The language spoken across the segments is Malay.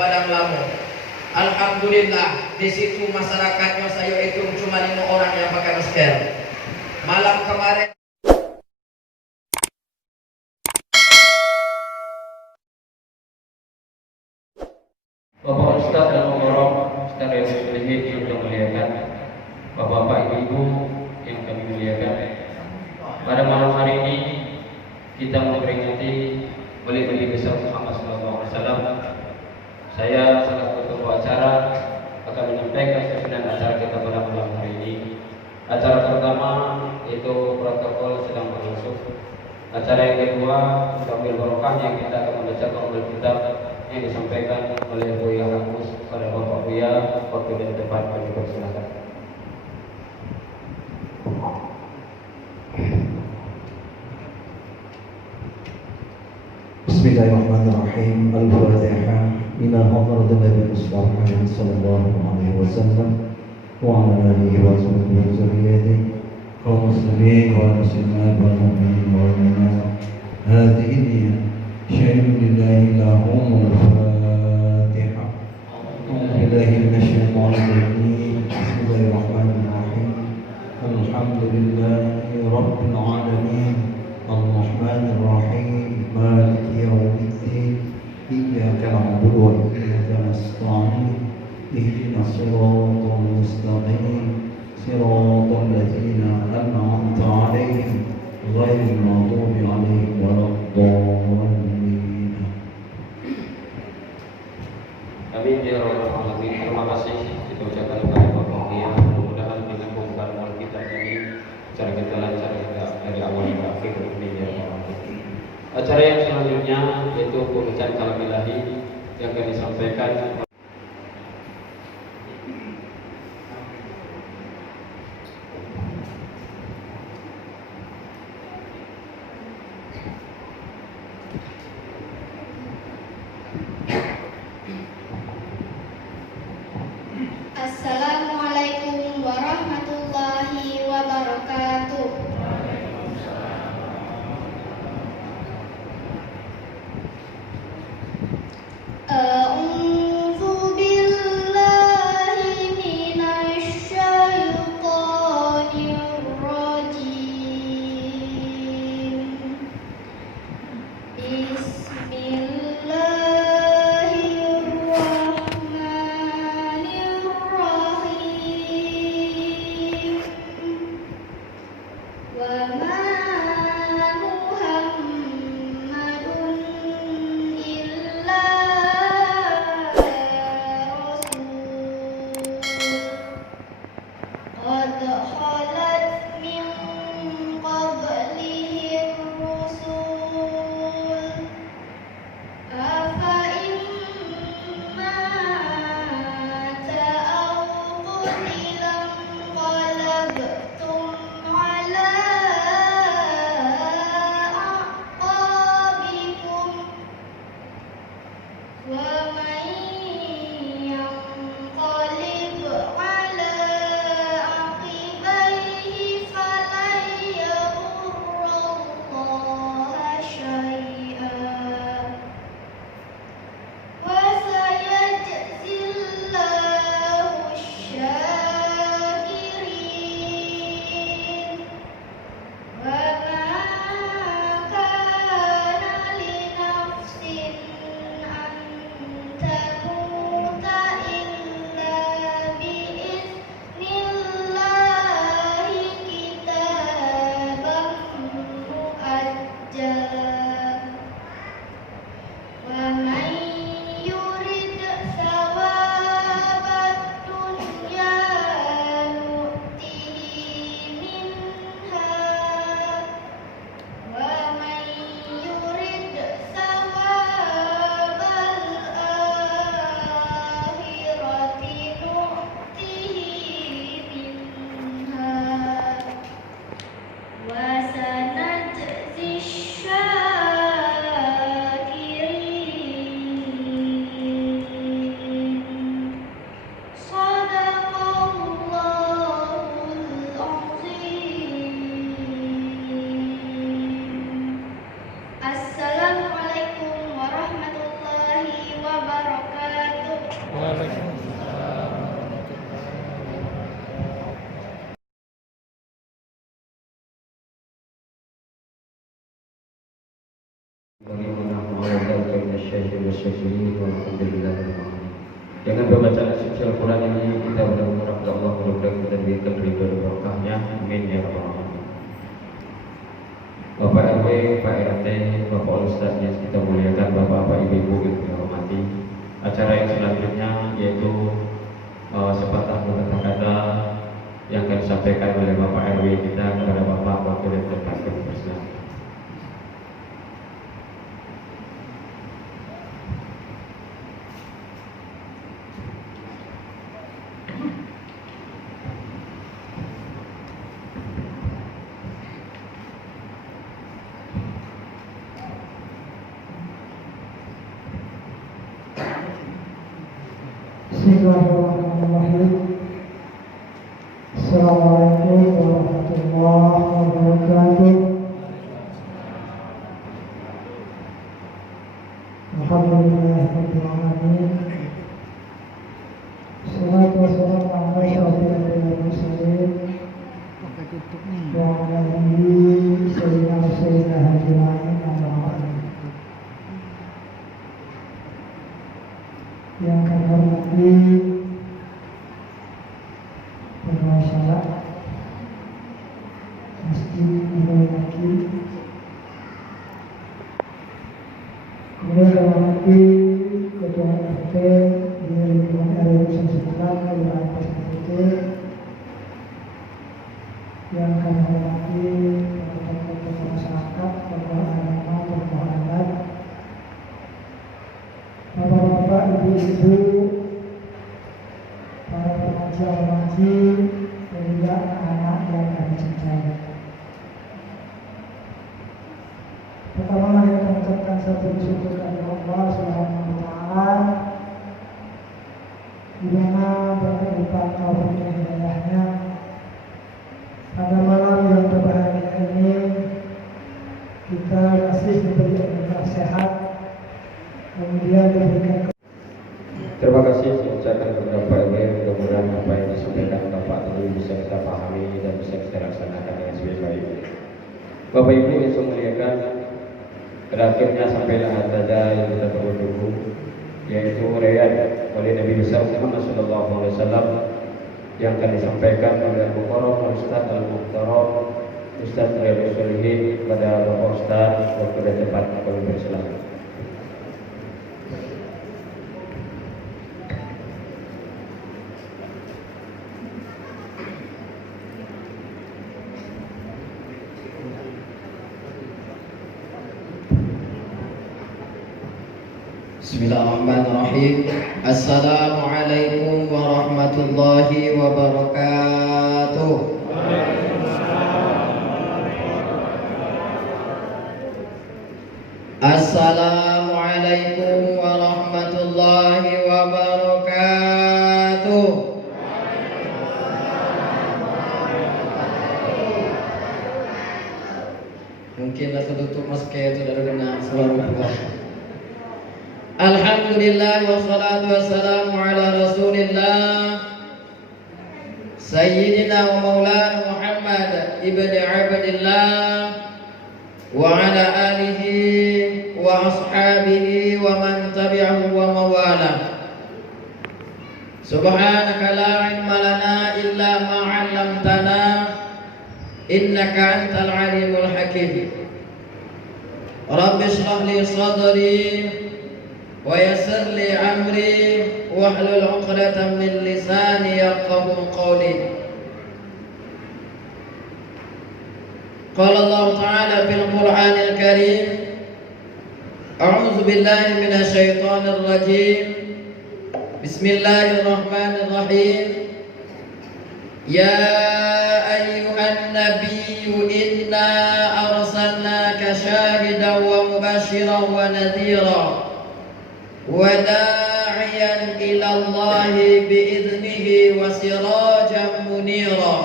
padang lamun. Alhamdulillah di situ masyarakatnya saya hitung cuma 5 orang yang pakai masker. Malam kemarin Bapak Ustaz dan Umar Ustaz yang kita muliakan, Bapak-bapak, Ibu-ibu yang kami muliakan, pada malam hari ini kita memperingati Maulid besar Muhammad SAW. Saya selaku ketua acara akan menyampaikan susunan acara kita pada malam hari ini. Acara pertama itu protokol sedang berlangsung. Acara yang kedua sambil barokah yang kita akan membacakan Alkitab yang disampaikan oleh Buya Hangus pada Bapak Buya. Waktu dan tempat kami persilakan. Bismillahirrahmanirrahim. Al-Fatihah. Ila hadratin Nabi Muhammad sallallahu alaihi wasallam wa ala alihi wa sahbihi wa zurriyyatihi kaum muslimin wal muslimat wal mu'minin wal mu'minat. Hadhihi syai'un lillahi lahumul Fatihah. Billahi minasyaitonir rajim. Bismillahirrahmanirrahim. Alhamdulillahi rabbil alamin. Ar-Rahmanir Rahim. Maliki yaumiddin. Iyyaka na'budu wa iyyaka nasta'in. Ihdinas siratal mustaqim. Siratal ladzina an'amta 'alaihim ghairil maghdubi 'alaihim waladdallin. Amin ya rabbal alamin. Terima kasih kita ucapkan kepada Bapak Buya. Mudah-mudahan dengan pembukaan Alkitab ini acara kita lancar dari awal hingga akhir. Amin ya rabbal alamin. Acara yang selanjutnya yaitu pembacaan kalam ilahi yang akan disampaikan Assalamualaikum warahmatullahi wabarakatuh. A'udzu billahi minasy syaithanir rajim. Bismillahirrahmanirrahim. Wa ma Muhammadun illa rasul qad khalat min qablihi rusul afa imma ta'aw qutilam qalabtum ala aqabikum wa man yanqalib ala aqibaihi falan yadurrallaha syai'an wa sayajzillahu syakirin. Wa ma kana li nafsin an Dengan pembacaan suci Al-Quran ini kita berharap kepada Allah mudah-mudahan kita diberikan ridho dan berkahnya. Amin ya rabbal alamin. Bapak RW, Pak RT, Bapak Ustaz yang kita muliakan, Bapak-bapak, Ibu-ibu yang kita hormati. Acara yang selanjutnya yaitu sepatah kata-kata yang akan disampaikan oleh Bapak RW kita kepada Bapak Wakil dan tempat kami bersilakan. Bismillahirrahmanirrahim. Assalamualaikum warahmatullahi wabarakatuh. Alhamdulillahirabbil alamin. Wassalatu wassalamu ala asyrofil mursalin wa ala alihi sayyidina ajma'in. Yang kami hormati penguasa Masjid Nurul Hakim, kemudian kami hormati Ketua RT di lingkungan RW 9 Kelurahan Pasar Putih, yang kami hormati tokoh-tokoh masyarakat, tokoh agama, tokoh adat, bapak-bapak, ibu-ibu, para pengajar-pengaji, dan juga anak yang kami cintai. Pertama mari kita mengucapkan satu syukur kepada Allah Subhanahu wa Ta'ala, di mana berkat lipat taufik dan hidayahnya pada malam yang berbahagia ini kita masih diberi anugerah sehat, kemudian diberikan. Terima kasih saya ucapkan kepada Pak RW. Mudah-mudahan apa yang disampaikan Bapak tadi bisa kita pahami dan bisa kita laksanakan dengan sebaik-baik. Bapak Ibu yang saya muliakan, pada akhirnya sampailah atada yang kita tunggu-tunggu, yaitu uraian oleh Nabi besar Muhammad SAW yang akan disampaikan oleh Al-Mukarram Ustaz Al-Muhtaram Ustaz Riyadhus Shalihin kepada Bapak Ustaz waktu dan tempat kami bersilakan. Bismillahirrahmanirrahim. Assalamualaikum warahmatullahi wabarakatuh. Assalamualaikum warahmatullahi wabarakatuh. Mungkinlah tutup masker itu dari benar suara. Alhamdulillah wassalatu wassalamu ala Rasulillah Sayyidina wa Maulana Muhammad ibn Abdillah wa ala alihi wa ashabihi wa man tabi'ahu wa mawala. Subhanaka la ilma lana illa ma 'allamtana innaka antal alimul hakim. Rabbi shrah li sadri wa yassir li amri wahlul 'uqdatam min lisani yafqahu qawli. Qala Allah Ta'ala fil Qur'anil Karim, A'udzu billahi minasy syaithanir rajim. Bismillahirrahmanirrahim. Ya ayyuhan nabiyyu inna arsalnaka syahidan wa mubashiran wa nadhira وداعيا إلى الله بإذنه وسراجا منيرا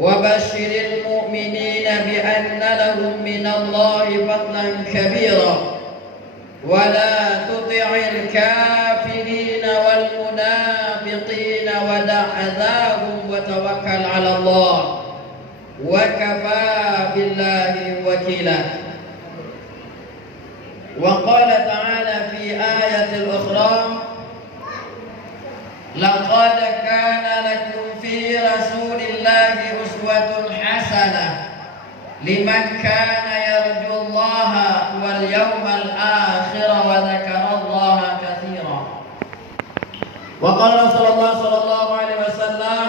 وبشر المؤمنين بأن لهم من الله فضلا كبيرا ولا تطع الكافرين وكفى بالله وكيلا. وقال تعالى في آية أخرى لقد كان لكم في رسول الله أسوة حسنة لمن كان يرجو الله واليوم الآخر وذكر الله كثيرا. وقال رسول الله صلى الله عليه وسلم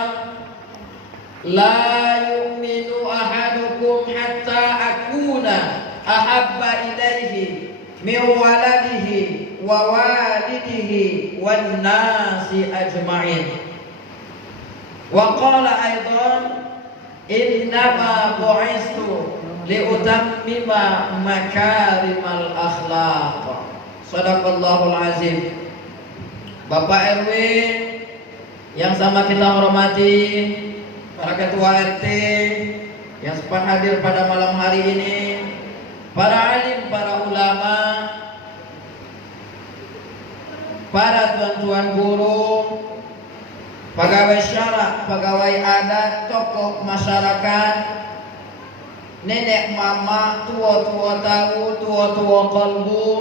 لا يؤمن أحدكم حتى أكون أحب إليه من ولده ووالده والناس أجمعين. وقال أيضا إنما بعثت لأتمم مكارم الأخلاق. Sadaqallahul azim. Bapak RW yang sama kita hormati, para ketua RT yang sempat hadir pada malam hari ini, para alim, para ulama, para tuan-tuan guru, pegawai syara, pegawai adat, tokoh masyarakat, nenek mama, tua-tua tahu, tua-tua kalbu,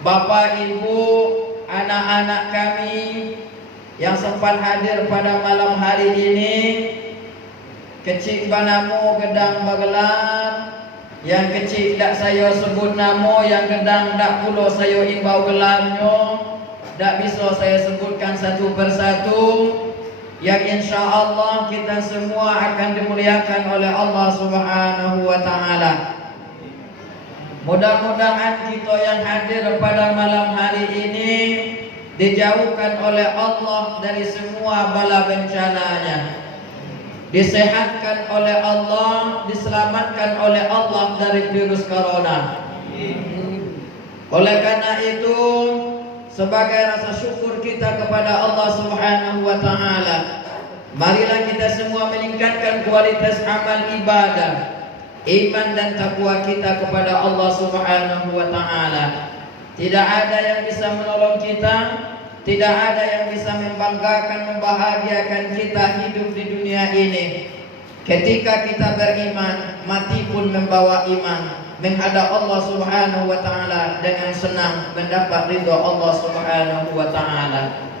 bapak ibu, anak-anak kami yang sempat hadir pada malam hari ini, kecil banamu gedang bagelam, yang kecil tak saya sebut nama, yang gedang tak pula saya imbau gelamnya, tak bisa saya sebutkan satu persatu, yang insya Allah kita semua akan dimuliakan oleh Allah Subhanahu wa Ta'ala. Mudah-mudahan kita yang hadir pada malam hari ini dijauhkan oleh Allah dari semua bala bencananya, disehatkan oleh Allah, diselamatkan oleh Allah dari virus corona. Oleh karena itu, sebagai rasa syukur kita kepada Allah Subhanahu wa Ta'ala, marilah kita semua meningkatkan kualitas amal ibadah, iman dan takwa kita kepada Allah Subhanahu wa Ta'ala. Tidak ada yang bisa menolong kita, tidak ada yang bisa membanggakan, membahagiakan kita hidup di dunia ini. Ketika kita beriman, mati pun membawa iman, menghadap Allah Subhanahu wa Ta'ala dengan senang, mendapat ridha Allah Subhanahu wa Ta'ala.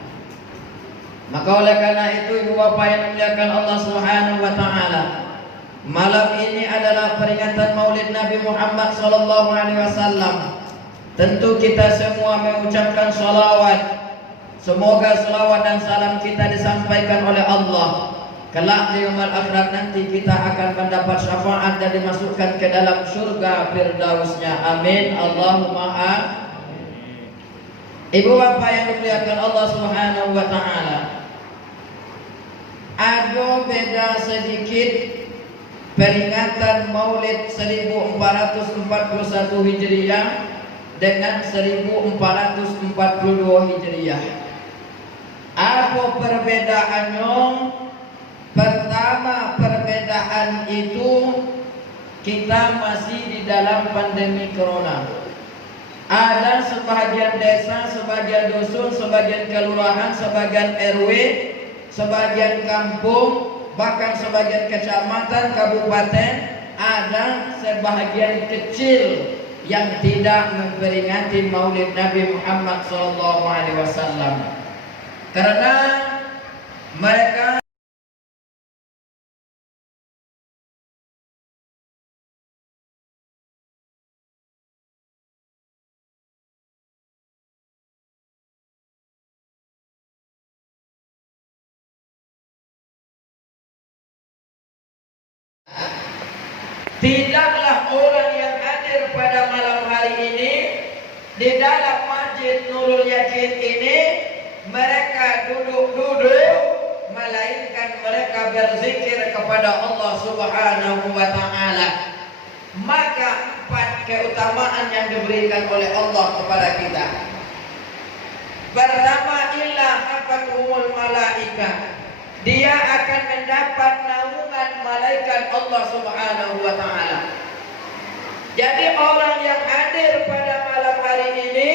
Maka oleh karena itu, ibu bapa yang memuliakan Allah Subhanahu wa Ta'ala, malam ini adalah peringatan Maulid Nabi Muhammad sallallahu alaihi wasallam. Tentu kita semua mengucapkan salawat. Semoga salawat dan salam kita disampaikan oleh Allah. Kelak di yaumul akhirat nanti kita akan mendapat syafaat dan dimasukkan ke dalam surga firdausnya. Amin. Allahumma amin. Ibu bapa yang dimuliakan Allah Subhanahu wa Ta'ala, ada beda sedikit peringatan Maulid 1441 Hijriah dengan 1442 Hijriah. Apa perbedaannya? Pertama, perbedaan itu kita masih di dalam pandemi corona. Ada sebagian desa, sebagian dusun, sebagian kelurahan, sebagian RW, sebagian kampung, bahkan sebagian kecamatan, kabupaten, ada sebagian kecil yang tidak memperingati Maulid Nabi Muhammad SAW. Karena mereka tidaklah orang yang hadir pada malam hari ini di dalam Masjid Nurul Yakin ini mereka duduk-duduk, melainkan mereka berzikir kepada Allah Subhanahu wa Ta'ala. Maka 4 keutamaan yang diberikan oleh Allah kepada kita. Pertama, illa hafathumul malaika, dia akan mendapat naungan malaikat Allah Subhanahu wa Ta'ala. Jadi orang yang hadir pada malam hari ini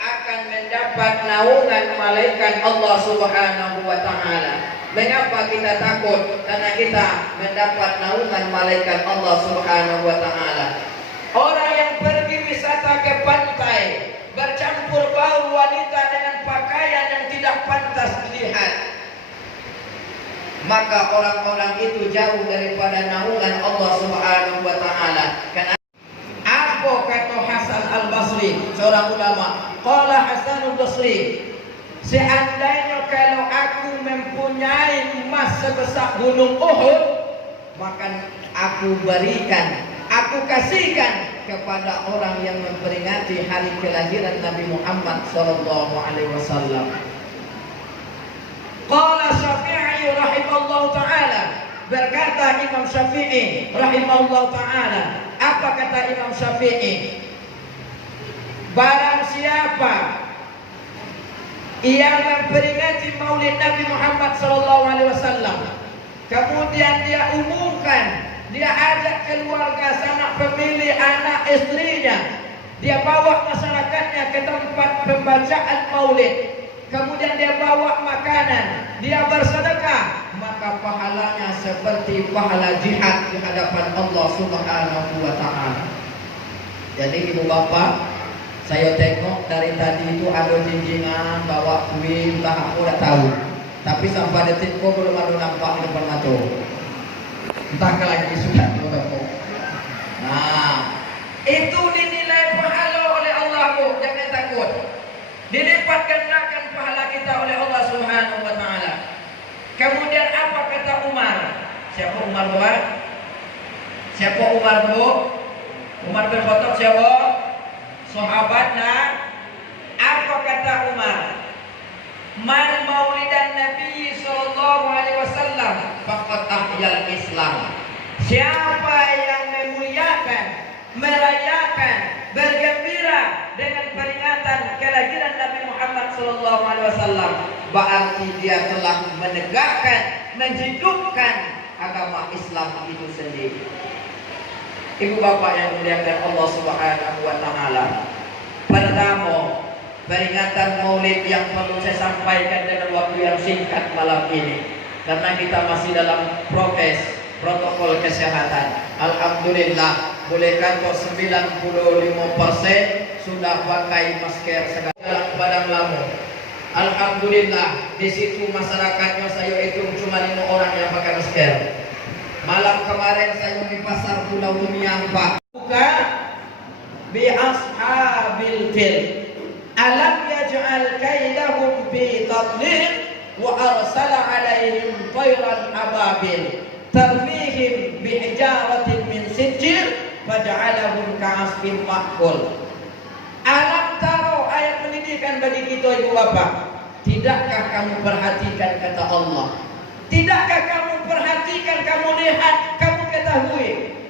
akan mendapat naungan malaikat Allah Subhanahu wa Ta'ala. Mengapa kita takut? Karena kita mendapat naungan malaikat Allah Subhanahu wa taala. Orang yang pergi wisata ke pantai bercampur bau wanita dengan pakaian yang tidak pantas dilihat, maka orang-orang itu jauh daripada naungan Allah Subhanahu wa taala. Karena apa kata Hasan Al-Basri, seorang ulama? Qala Hasan Al-Basri, seandainya kalau aku mempunyai emas sebesar gunung Uhud, maka aku berikan, aku kasihkan kepada orang yang memperingati hari kelahiran Nabi Muhammad sallallahu alaihi wasallam. Qala Syafi'i rahimahullah ta'ala, berkata Imam Syafi'i rahimahullah ta'ala, apa kata Imam Syafi'i? Barang siapa yang memperingati maulid Nabi Muhammad sallallahu alaihi wasallam, kemudian dia umumkan, dia ajak keluarga, sanak famili, anak istrinya, dia bawa masyarakatnya ke tempat pembacaan maulid, kemudian dia bawa makanan, dia bersedekah, maka pahalanya seperti pahala jihad di hadapan Allah Subhanahu wa taala. Jadi ibu bapak, saya tengok dari tadi itu ada jinjingan bawa kuih, entah aku tak tahu, tapi sampai detik kok belum ada nampak di depan mata. Entah lagi sudah bapak. Nah, itu dinilai pahala oleh Allah, Bu. Jangan takut. Dilipat gandakan pahala kita oleh Allah Subhanahu wa taala. Kemudian apa kata Umar? Siapa Umar, Bu? Siapa Umar, Bu? Umar bin Khattab siapa? Sahabatnya. Apa kata Umar? Man maulidan Nabi sallallahu alaihi wasallam faqad ahyal Islam. Siapa yang memuliakan, merayakan, bergembira dengan peringatan kelahiran Nabi Muhammad sallallahu alaihi wasallam, berarti dia telah menegakkan, menghidupkan agama Islam itu sendiri. Ibu bapak yang dimuliakan Allah Subhanahu wa taala, pertama, peringatan maulid yang perlu saya sampaikan dalam waktu yang singkat malam ini, karena kita masih dalam protokol kesehatan. Alhamdulillah, boleh kata 95% sudah pakai masker dalam padang lamun. Alhamdulillah, di situ masyarakatnya saya hitung cuma 5 orang yang pakai masker. Malam kemarin saya di pasar Pulau Lumiang, Pak. Buka bi ashabil fil. Alam yaj'al kaidahum fi tadlil wa arsala alaihim tayran ababil tarmihim bi hijaratin min sijil faj'alahum ka'asfin ma'kul. Alam taro, ayat pendidikan bagi kita ibu bapak. Tidakkah kamu perhatikan kata Allah? Tidakkah kamu perhatikan, kamu lihat, kamu ketahui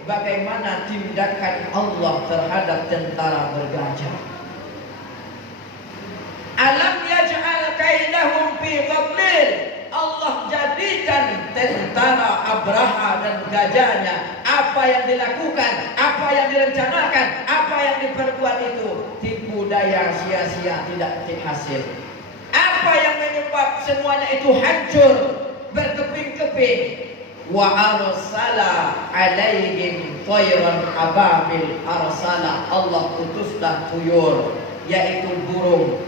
bagaimana tindakan Allah terhadap tentara bergajah? Alam yaj'al kaidahum fi tadlil. Allah jadikan tentara Abraha dan gajahnya, apa yang dilakukan, apa yang direncanakan, apa yang diperbuat itu tipu daya, sia-sia, tidak berhasil. Apa yang menyebab semuanya itu hancur, berkeping-keping? Wa arsala alaihim tayran ababil. Arsala, Allah utuslah tuyur, yaitu burung.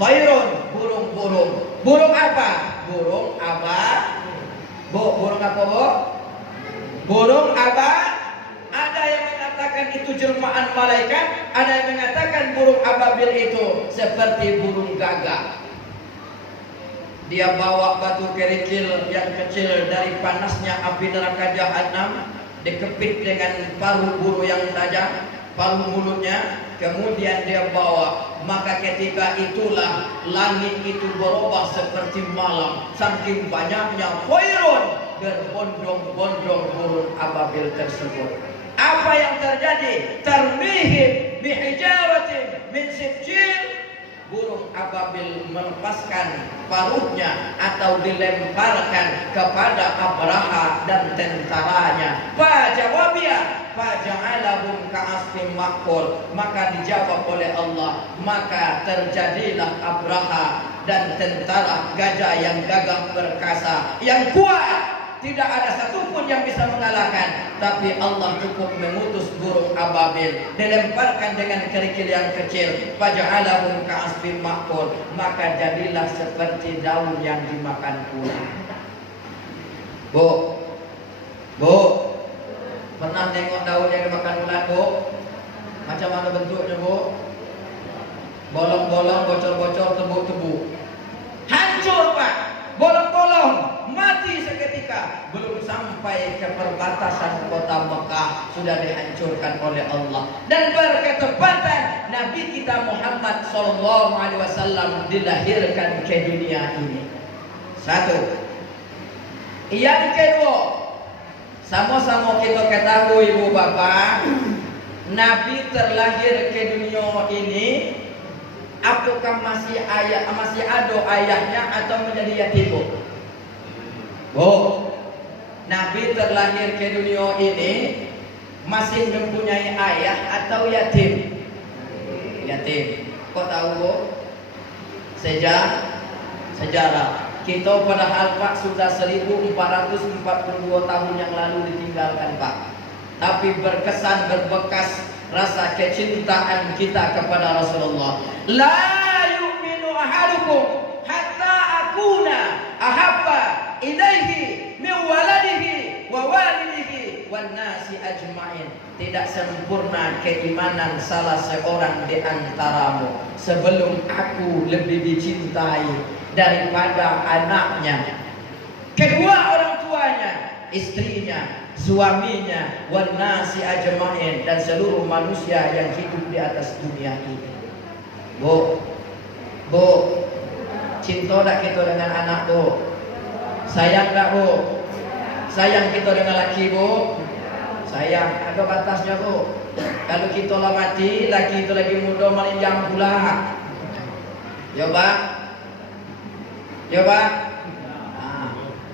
Tayrun, burung-burung. Burung apa? Burung abad. Burung apa, Bu? Burung abad. Ada yang mengatakan itu jelmaan malaikat, ada yang mengatakan burung ababil itu seperti burung gagak. Dia bawa batu kerikil yang kecil dari panasnya api neraka jahanam, dikepit dengan paruh burung yang tajam, paruh mulutnya, kemudian dia bawa. Maka ketika itulah langit itu berubah seperti malam, saking banyaknya khairun, berbondong-bondong burung ababil tersebut. Apa yang terjadi? Tarmihim bihijaratin min sijil. burung ababil melepaskan paruhnya atau dilemparkan kepada Abraha dan tentaranya. Fajawabia faja'alahum ka'asfin ma'kul, maka dijawab oleh Allah, maka terjadilah Abraha dan tentara gajah yang gagah perkasa, yang kuat. Tidak ada satupun yang bisa mengalahkan. Tapi Allah cukup mengutus burung ababil, dilemparkan dengan kerikil yang kecil. Faja'alahum ka'asfin ma'kul, maka jadilah seperti daun yang dimakan ular. Bu, pernah nengok daun yang dimakan ular, Bu? Macam mana bentuknya, Bu? Bolong-bolong, bocor-bocor, tebu-tebu. Hancur, Pak. Bolong-bolong, mati seketika. Belum sampai ke perbatasan kota Mekah sudah dihancurkan oleh Allah. Dan berketepatan Nabi kita Muhammad SAW dilahirkan ke dunia ini. Satu. Yang kedua, sama-sama kita ketahui ibu bapak, Nabi terlahir ke dunia ini, apakah masih ada ayahnya atau menjadi yatim? Bu, Nabi terlahir ke dunia ini masih mempunyai ayah atau yatim? Yatim. Kok tahu, Bu? Sejarah. Kita padahal Pak sudah 1442 tahun yang lalu ditinggalkan, Pak. Tapi berkesan, berbekas rasa kecintaan kita kepada Rasulullah. La yu'minu ahadukum hatta akuna ahabba ilaihi min waladihi wa walidihi wan nasi ajma'in. Tidak sempurna keimanan salah seorang di antaramu sebelum aku lebih dicintai daripada anaknya, kedua orang tuanya, istrinya, suaminya, wan nasi ajma'in, dan seluruh manusia yang hidup di atas dunia ini. Bu, cinta tak kita dengan anak, Bu? Sayang tak, Bu? Sayang kita dengan laki, Bu? Sayang, ada batasnya, Bu. Kalau kita lah mati, laki itu lagi muda melinjang pula. Ya, Pak? Ya, Pak?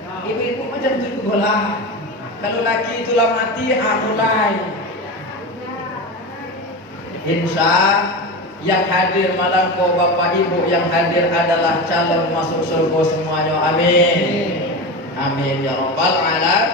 Nah, ibu-ibu macam itu juga. Kalau laki itulah mati, mulai. Insya yang hadir malam kau bapak ibu yang hadir adalah calon masuk surga semuanya. Amin. Amin ya rabbal alamin.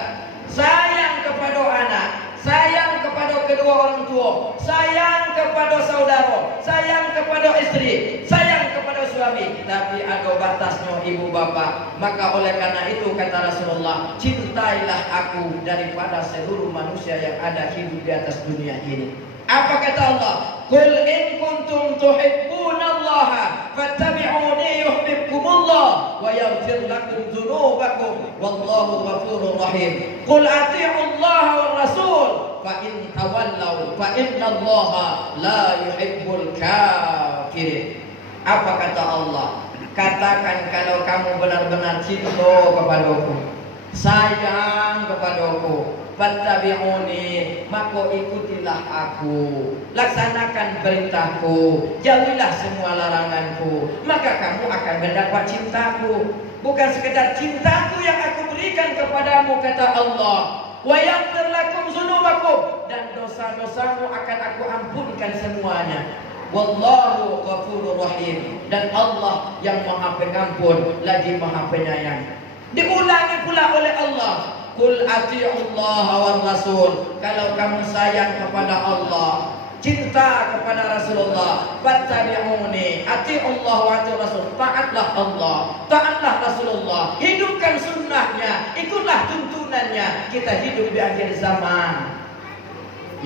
Sayang kepada anak, sayang kepada kedua orang tua, sayang kepada saudara, sayang kepada istri, sayang kepada suami, tapi ada batasnya ibu bapak. Maka oleh karena itu kata Rasulullah, cintailah aku daripada seluruh manusia yang ada hidup di atas dunia ini. Apa kata Allah? Qul in kuntum tuhibbunallaha fattabi'uni yuhibbukumullah wa yaghfir lakum dzunubakum wallahu ghafurur rahim. Qul ati'ullaha war rasul fa in tawallaw fa innallaha la yuhibbul kafirin. Apa kata Allah? Katakan kalau kamu benar-benar cinta kepadaku, sayang kepadaku, fattabi'uni, maka ikutilah aku, laksanakan perintahku, jauhilah semua laranganku, maka kamu akan mendapat cintaku. Bukan sekedar cintaku yang aku berikan kepadamu, kata Allah, wa yaghfir lakum dzunubakum, dan dosa-dosamu akan aku ampunkan semuanya. Wallahu ghafurur rahim, dan Allah yang Maha Pengampun lagi Maha Penyayang. Diulangi pula oleh Allah, Qul ati'ullaha war rasul, kalau kamu sayang kepada Allah, cinta kepada Rasulullah, fattabi'uni, ati'ullaha wa ati'ur rasul, taatlah Allah, taatlah Rasulullah, hidupkan sunnahnya, ikutlah tuntunannya. Kita hidup di akhir zaman.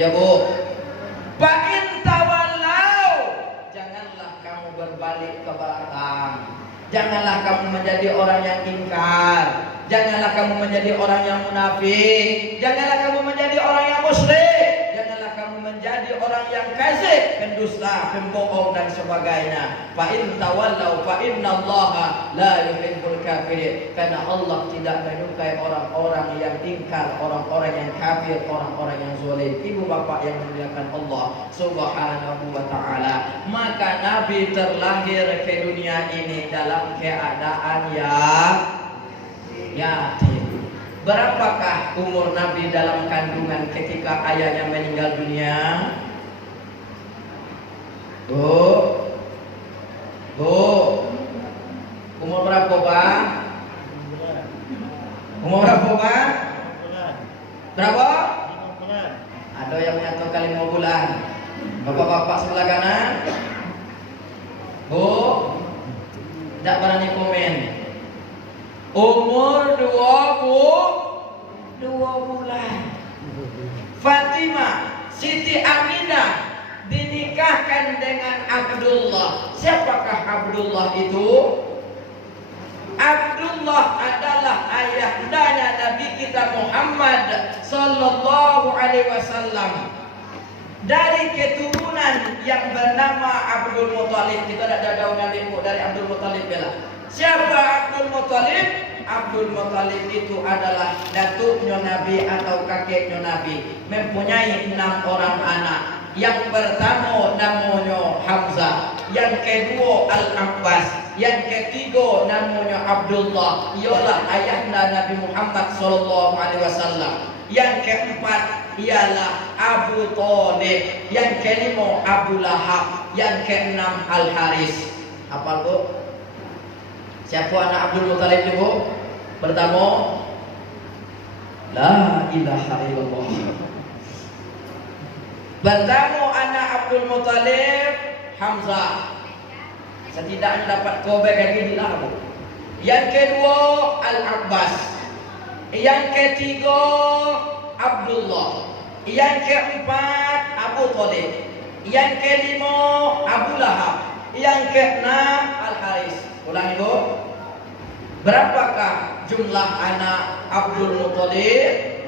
Ya, Bu. Fa'in tawallau, janganlah kamu berbalik ke belakang. Janganlah kamu menjadi orang yang ingkar. Janganlah kamu menjadi orang yang munafik. Janganlah kamu menjadi orang yang musyrik. Janganlah kamu menjadi jadi orang yang kazib, pendusta, pembohong dan sebagainya. Fa in tawallau fa innallaha la yuhibbul kafirin. Karena Allah tidak menyukai orang-orang yang ingkar, orang-orang yang kafir, orang-orang yang zalim. Ibu bapak yang dimuliakan Allah Subhanahu wa taala. Maka Nabi terlahir ke dunia ini dalam keadaan yang yatim. Berapakah umur Nabi dalam kandungan ketika ayahnya meninggal dunia? Bu, umur berapa Pak? Umur berapa Pak? Berapa? Ada yang menyatakan 5 bulan. Bapak-bapak sebelah kanan. Bu, tidak berani komen. Umur 22 bulan. Fatimah Siti Aminah dinikahkan dengan Abdullah. Siapakah Abdullah itu? Abdullah adalah ayahandanya Nabi kita Muhammad sallallahu alaihi wasallam. Dari keturunan yang bernama Abdul Muthalib. Kita tidak jauh dari Abdul Muthalib bela. Siapa Abdul Muthalib? Abdul Muthalib itu adalah datuknya Nabi atau kakeknya Nabi. Mempunyai 6 orang anak. Yang pertama namanya Hamzah, yang kedua Al-Abbas, yang ketiga namanya Abdullah, ialah ayahnya Nabi Muhammad sallallahu alaihi wasallam. Yang keempat ialah Abu Thalib, yang kelima Abu Lahab, yang keenam Al-Haris. Hafal Bu? Siapa anak Abdul Muthalib itu Bu? Pertama, La ilaha illallah. Pertama anak Abdul Muthalib Hamzah. Setidaknya dapat kobek lagi di labu. Yang kedua Al-Abbas. Yang ketiga Abdullah. Yang keempat Abu Thalib. Yang kelima Abu Lahab. Yang keenam Al-Haris. Ulang Ibu. Berapakah jumlah anak Abdul Muthalib?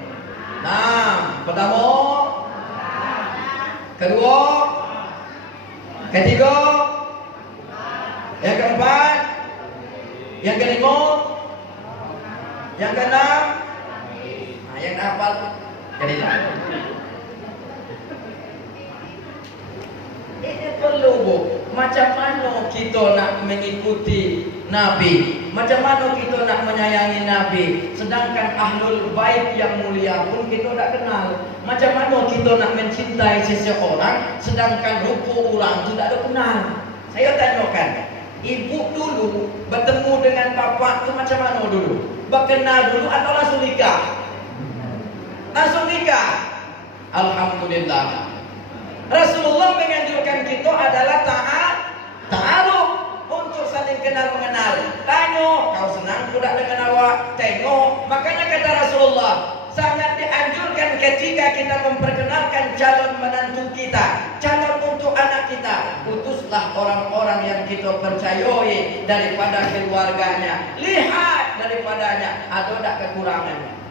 6. Pertama, kedua, ketiga, yang keempat, yang kelima, yang keenam. Nah, yang hafal jadilah. Ini perlu Bu. Macam mana kita nak mengikuti Nabi? Macam mana kita nak menyayangi Nabi? Sedangkan Ahlul Bait yang mulia pun kita tak kenal. Macam mana kita nak mencintai seseorang sedangkan rupa orang tu tak ada kenal? Saya tanyakan, ibu dulu bertemu dengan bapak tu macam mana dulu? Berkenal dulu atau langsung nikah? Langsung nikah. Alhamdulillah. Rasulullah menganjurkan kita adalah ta'aruf untuk saling kenal mengenal. Tanya, kau senang tidak dengan awak? Tengok. Makanya kata Rasulullah, sangat dianjurkan ketika kita memperkenalkan calon menantu kita, calon untuk anak kita, utuslah orang-orang yang kita percayai daripada keluarganya. Lihat daripadanya ada tak kekurangannya.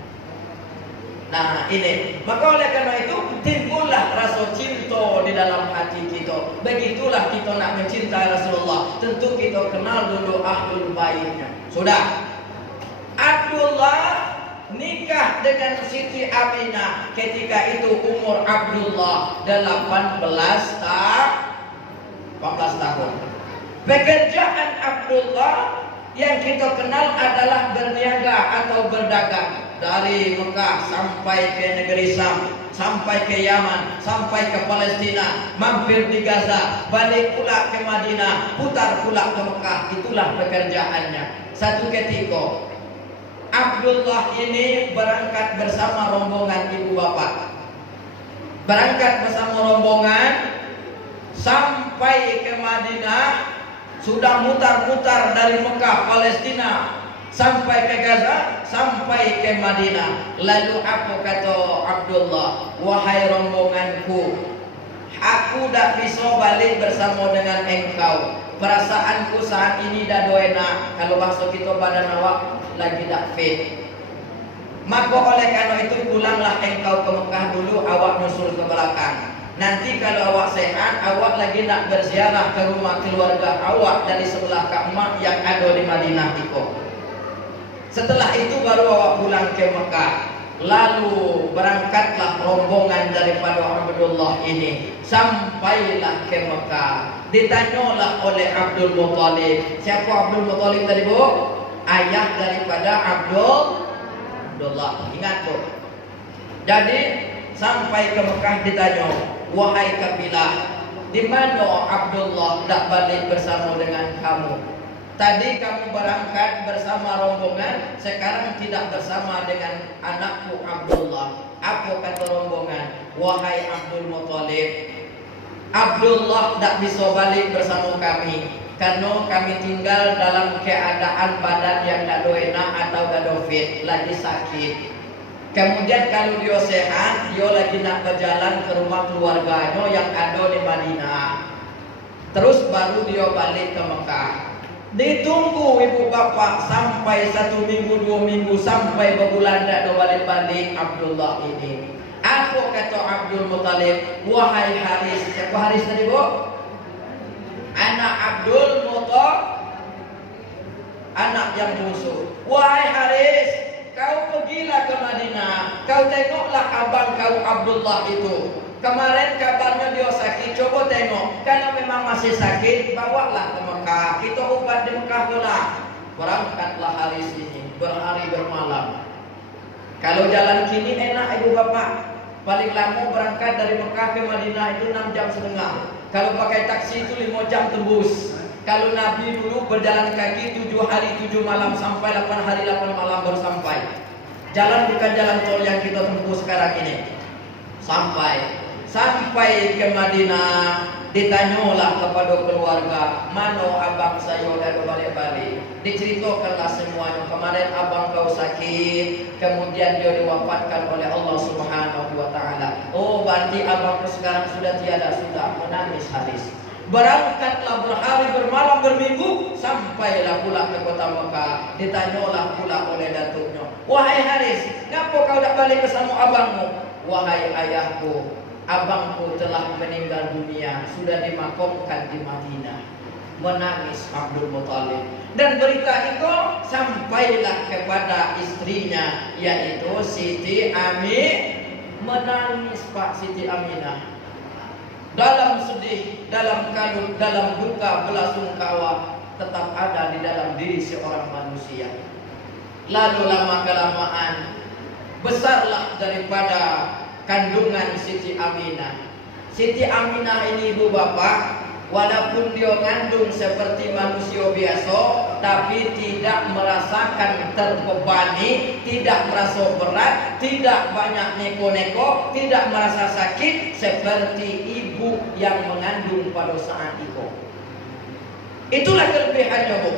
Nah ini, maka oleh karena itu timbullah rasa cinta di dalam hati kita. Begitulah kita nak mencintai Rasulullah. Tentu kita kenal dulu Ahlul Baitnya. Sudah. Abdullah nikah dengan Siti Aminah ketika itu umur Abdullah 18 tahun. Pekerjaan Abdullah yang kita kenal adalah berniaga atau berdagang. Dari Mekah sampai ke negeri Syam, sampai ke Yaman, sampai ke Palestina, mampir di Gaza, balik pula ke Madinah, putar pula ke Mekah. Itulah pekerjaannya. Satu ketika Abdullah ini berangkat bersama rombongan ibu bapak. Berangkat bersama rombongan sampai ke Madinah, sudah mutar-mutar dari Mekah, Palestina sampai ke Gaza, sampai ke Madinah. Lalu apa kata Abdullah? Wahai rombonganku, aku tak bisa balik bersama dengan engkau. Perasaanku saat ini dah doena. Kalau bahasa kita badan awak lagi tak fit. Maka oleh karena itu pulanglah engkau ke Mekah dulu, awak nyusul ke belakang. Nanti kalau awak sehat, awak lagi nak berziarah ke rumah keluarga awak dari sebelah Ka'bah yang ada di Madinah itu. Setelah itu baru awak pulang ke Mekah. Lalu berangkatlah rombongan daripada Abdullah ini sampailah ke Mekah. Ditanyalah oleh Abdul Muthalib. Siapa Abdul Muthalib tadi, Bu? Ayah daripada Abdullah. Ingat, Bu. Jadi sampai ke Mekah ditanya, wahai kabilah, di mana Abdullah tak balik bersama dengan kamu? Tadi kamu berangkat bersama rombongan, sekarang tidak bersama dengan anakku Abdullah. Apa kata rombongan? Wahai Abdul Muthalib, Abdullah tak bisa balik bersama kami karena kami tinggal dalam keadaan badan yang tak enak atau tak fit, lagi sakit. Kemudian kalau dia sehat, dia lagi nak berjalan ke rumah keluarganya yang ada di Madinah. Terus baru dia balik ke Mekah. Ditunggu ibu bapak sampai 1 minggu 2 minggu sampai berbulan tak ada balik-balik Abdullah ini. Apa kata Abdul Muthalib? Wahai Haris. Siapa Haris tadi, Bu? Anak Abdul Muthalib, anak yang bungsu. Wahai Haris, kau pergilah ke Madinah, kau tengoklah abang kau Abdullah itu. Kemarin kabarnya dia sakit, coba tengok. Kalau memang masih sakit, bawalah ke Mekah. Kita ubat di Mekah pula. Berangkatlah Haris ini, berhari bermalam. Kalau jalan kini enak ibu bapak. Paling lama berangkat dari Mekah ke Madinah itu 6 jam setengah. Kalau pakai taksi itu 5 jam tembus. Kalau Nabi dulu berjalan kaki 7 hari 7 malam sampai 8 hari 8 malam baru sampai. Jalan bukan jalan tol yang kita tempuh sekarang ini. Sampai ke Madinah, ditanyalah kepada keluarga, mana abang saya dah balik-balik. Diceritakanlah semuanya. Kemarin abang kau sakit, kemudian dia diwafatkan oleh Allah Subhanahu wa taala. Oh, berarti abangku sekarang sudah tiada, sudah menangis Haris. Berangkatlah berhari bermalam berminggu sampailah pula ke kota Mekah. Ditanyalah pula oleh datuknya, wahai Haris, ngapa kau tak balik bersama abangmu? Wahai ayahku, abangku telah meninggal dunia, sudah dimakamkan di Madinah. Menangis Abdul Muthalib. Dan berita itu sampailah kepada istrinya, yaitu Siti Aminah. Menangis Pak Siti Aminah. Dalam sedih, dalam kalut, dalam duka, belasungkawa tetap ada di dalam diri seorang manusia. Lalu lama kelamaan besarlah daripada kandungan Siti Aminah. Siti Aminah ini ibu bapak, walaupun dia ngandung seperti manusia biasa, tapi tidak merasakan terbebani, tidak merasa berat, tidak banyak neko-neko, tidak merasa sakit seperti ibu yang mengandung pada saat itu. Itulah kelebihannya, Bu.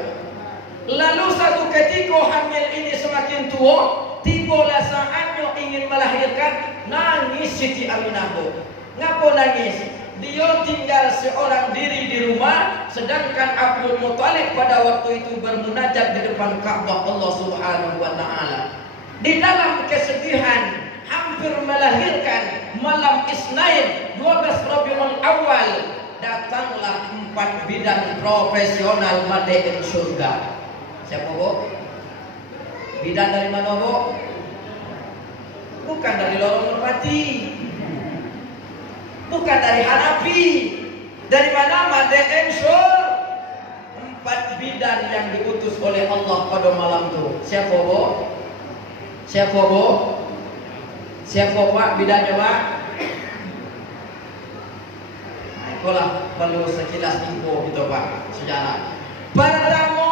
Lalu satu ketika hamil ini semakin tua, tibalah saatnya ingin melahirkan, nangis Siti Aminah, Bu. Ngapa nangis? Dia tinggal seorang diri di rumah, sedangkan Abdul Muthalib pada waktu itu bermunajat di depan Ka'bah Allah Subhanahu wa taala. Di dalam kesedihan hampir melahirkan malam Isnin 12 Rabiul Awal, datanglah 4 bidan profesional madain surga. Siapa, Bu? Bidan dari mana, Bu? Bukan dari lorong merpati, bukan dari Hanafi. Dari mana? Madain surga. 4 bidan yang diutus oleh Allah pada malam itu. Siapa, Bu? Siapa, Bu? Siapa, Pak? Bidannya, Pak? Nah, itulah perlu sekilas info gitu, Pak, sejarah. Pertama,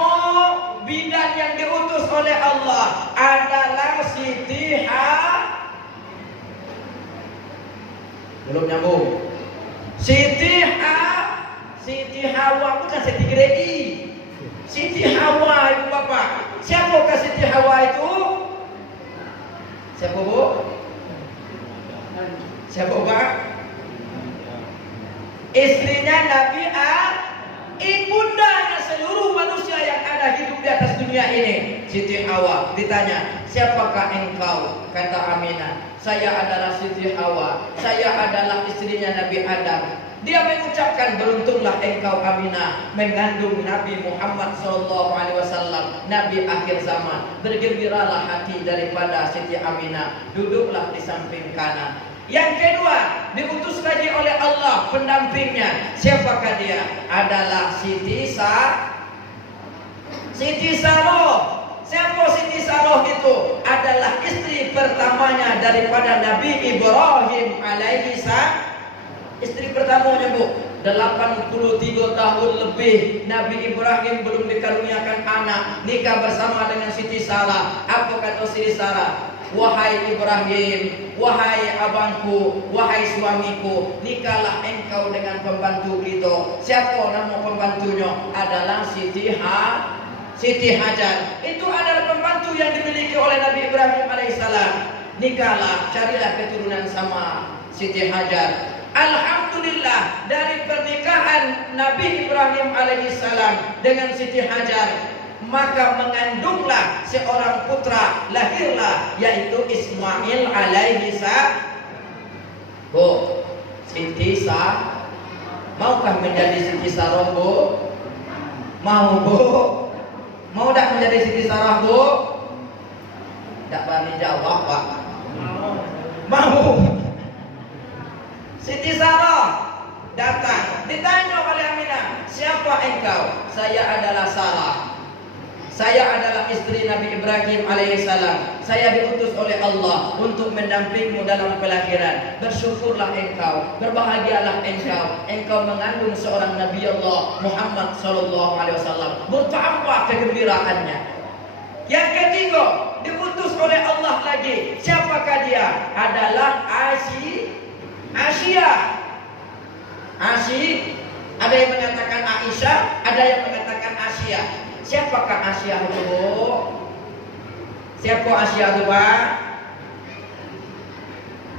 bidan yang diutus oleh Allah adalah Siti belum nyambung. Siti Hawa, bukan Siti Gredi. Siti Hawa ibu bapak. Siapakah Siti Hawa itu? Siapa, Bu? Siapa, Pak? Istrinya Nabi ibundanya seluruh manusia yang ada hidup di atas dunia ini. Siti Hawa. Ditanya, siapakah engkau? Kata Aminah, saya adalah Siti Hawa, saya adalah istrinya Nabi Adam. Dia mengucapkan, beruntunglah engkau Aminah mengandung Nabi Muhammad SAW, Nabi akhir zaman. Bergembiralah hati daripada Siti Aminah. Duduklah di samping kanan. Yang kedua, diutus lagi oleh Allah pendampingnya. Siapakah dia? Adalah Siti Saroh. Siapa Siti Saroh itu? Adalah istri pertamanya daripada Nabi Ibrahim alaihi salam. Istri pertamanya, Bu. 83 tahun lebih Nabi Ibrahim belum dikaruniakan anak, nikah bersama dengan Siti Sarah. Apa kata Siti Sarah? Wahai Ibrahim, wahai abangku, wahai suamiku, nikahlah engkau dengan pembantu kita. Siapa nama pembantunya? Adalah Siti Hajar. Itu adalah pembantu yang dimiliki oleh Nabi Ibrahim alaihissalam. Nikahlah, carilah keturunan sama Siti Hajar. Alhamdulillah, dari pernikahan Nabi Ibrahim alaihissalam dengan Siti Hajar, maka mengandunglah seorang putra, lahirlah yaitu Ismail alaihissalam. Bu, Siti Sarah, maukah menjadi Siti Sarah, Bu? Mau, Bu? Mau tak menjadi Siti Sarah, Bu? Tak berani jawab, Pak. Mau. Siti Sarah datang, ditanya oleh Aminah, siapa engkau? Saya adalah Sarah. Saya adalah istri Nabi Ibrahim alaihissalam. Saya diutus oleh Allah untuk mendampingmu dalam kelahiran. Bersyukurlah engkau, berbahagialah engkau. Engkau mengandung seorang Nabi Allah Muhammad SAW. Bertambah kegembiraannya. Yang ketiga, diutus oleh Allah lagi. Siapakah dia? Adalah Asia. Ada yang mengatakan Aisyah, ada yang mengatakan Asia. Siapakah Asia itu? Siapa Asia itu, Pak?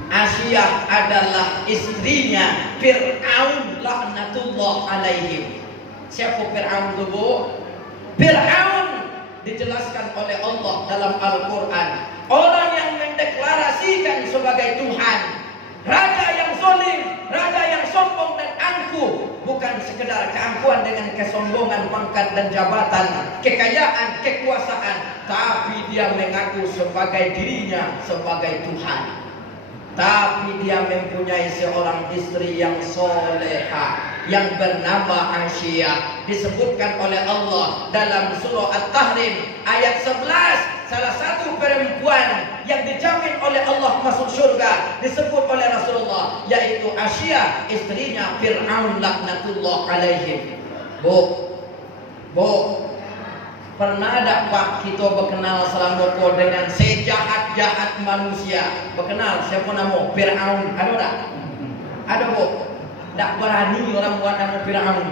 Asia adalah istrinya Fir'aun laknatullah alaihim. Siapa Fir'aun itu, Bu? Fir'aun dijelaskan oleh Allah dalam Al-Quran. Orang yang mendeklarasikan sebagai Tuhan, raja yang zalim, raja yang sombong dan angkuh. Bukan sekedar keangkuhan dengan kesombongan, pangkat dan jabatan, kekayaan, kekuasaan, tapi dia mengaku sebagai dirinya sebagai Tuhan. Tapi dia mempunyai seorang istri yang soleha yang bernama Aisyah. Disebutkan oleh Allah dalam surah At-Tahrim ayat 11. Salah satu perempuan yang dijamin oleh Allah masuk surga disebut oleh Rasulullah, yaitu Aisyah, istrinya Fir'aun laknatullah alaihim. Bu, pernah tak Pak kita berkenal selama dengan sejahat-jahat manusia? Berkenal siapa nama? Fir'aun. Ada tak? Ada, Bu? Tak berani orang buat nama Fir'aun.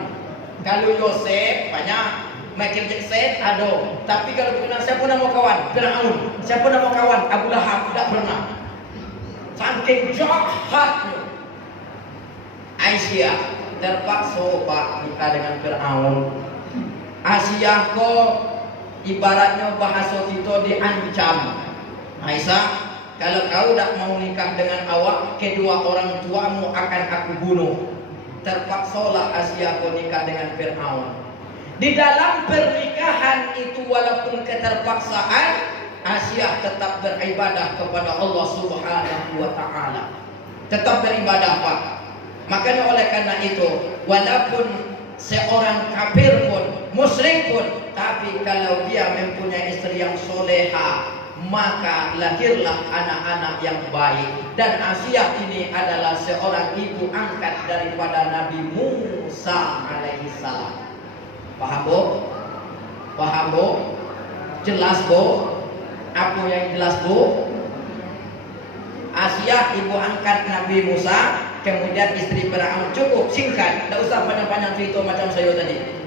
Kalau Yosef banyak, Michael Jackson ada. Tapi kalau berkenal siapa nama kawan? Fir'aun. Siapa nama kawan? Abu Lahab. Tak pernah. Saking jahatnya. Aisyah terpaksa Pak nikah dengan Fir'aun. Aisyah kok ibaratnya bahasa kita diancam. Aisyah, kalau kau tak mau nikah dengan awak, kedua orang tuamu akan aku bunuh. Terpaksalah Aisyah kok nikah dengan Fir'aun. Di dalam pernikahan itu walaupun keterpaksaan, Aisyah tetap beribadah kepada Allah Subhanahu wa taala. Tetap beribadah, Pak. Makanya oleh karena itu, walaupun seorang kafir pun, musyrik pun, tapi kalau dia mempunyai istri yang soleha, maka lahirlah anak-anak yang baik. Dan Aisyah ini adalah seorang ibu angkat daripada Nabi Musa alaihissalam. Paham, Bu? Paham, Bu? Jelas, Bu? Apa yang jelas, Bu? Aisyah ibu angkat Nabi Musa, kemudian istri Fir'aun. Cukup singkat, tidak usah panjang-panjang cerita macam saya tadi.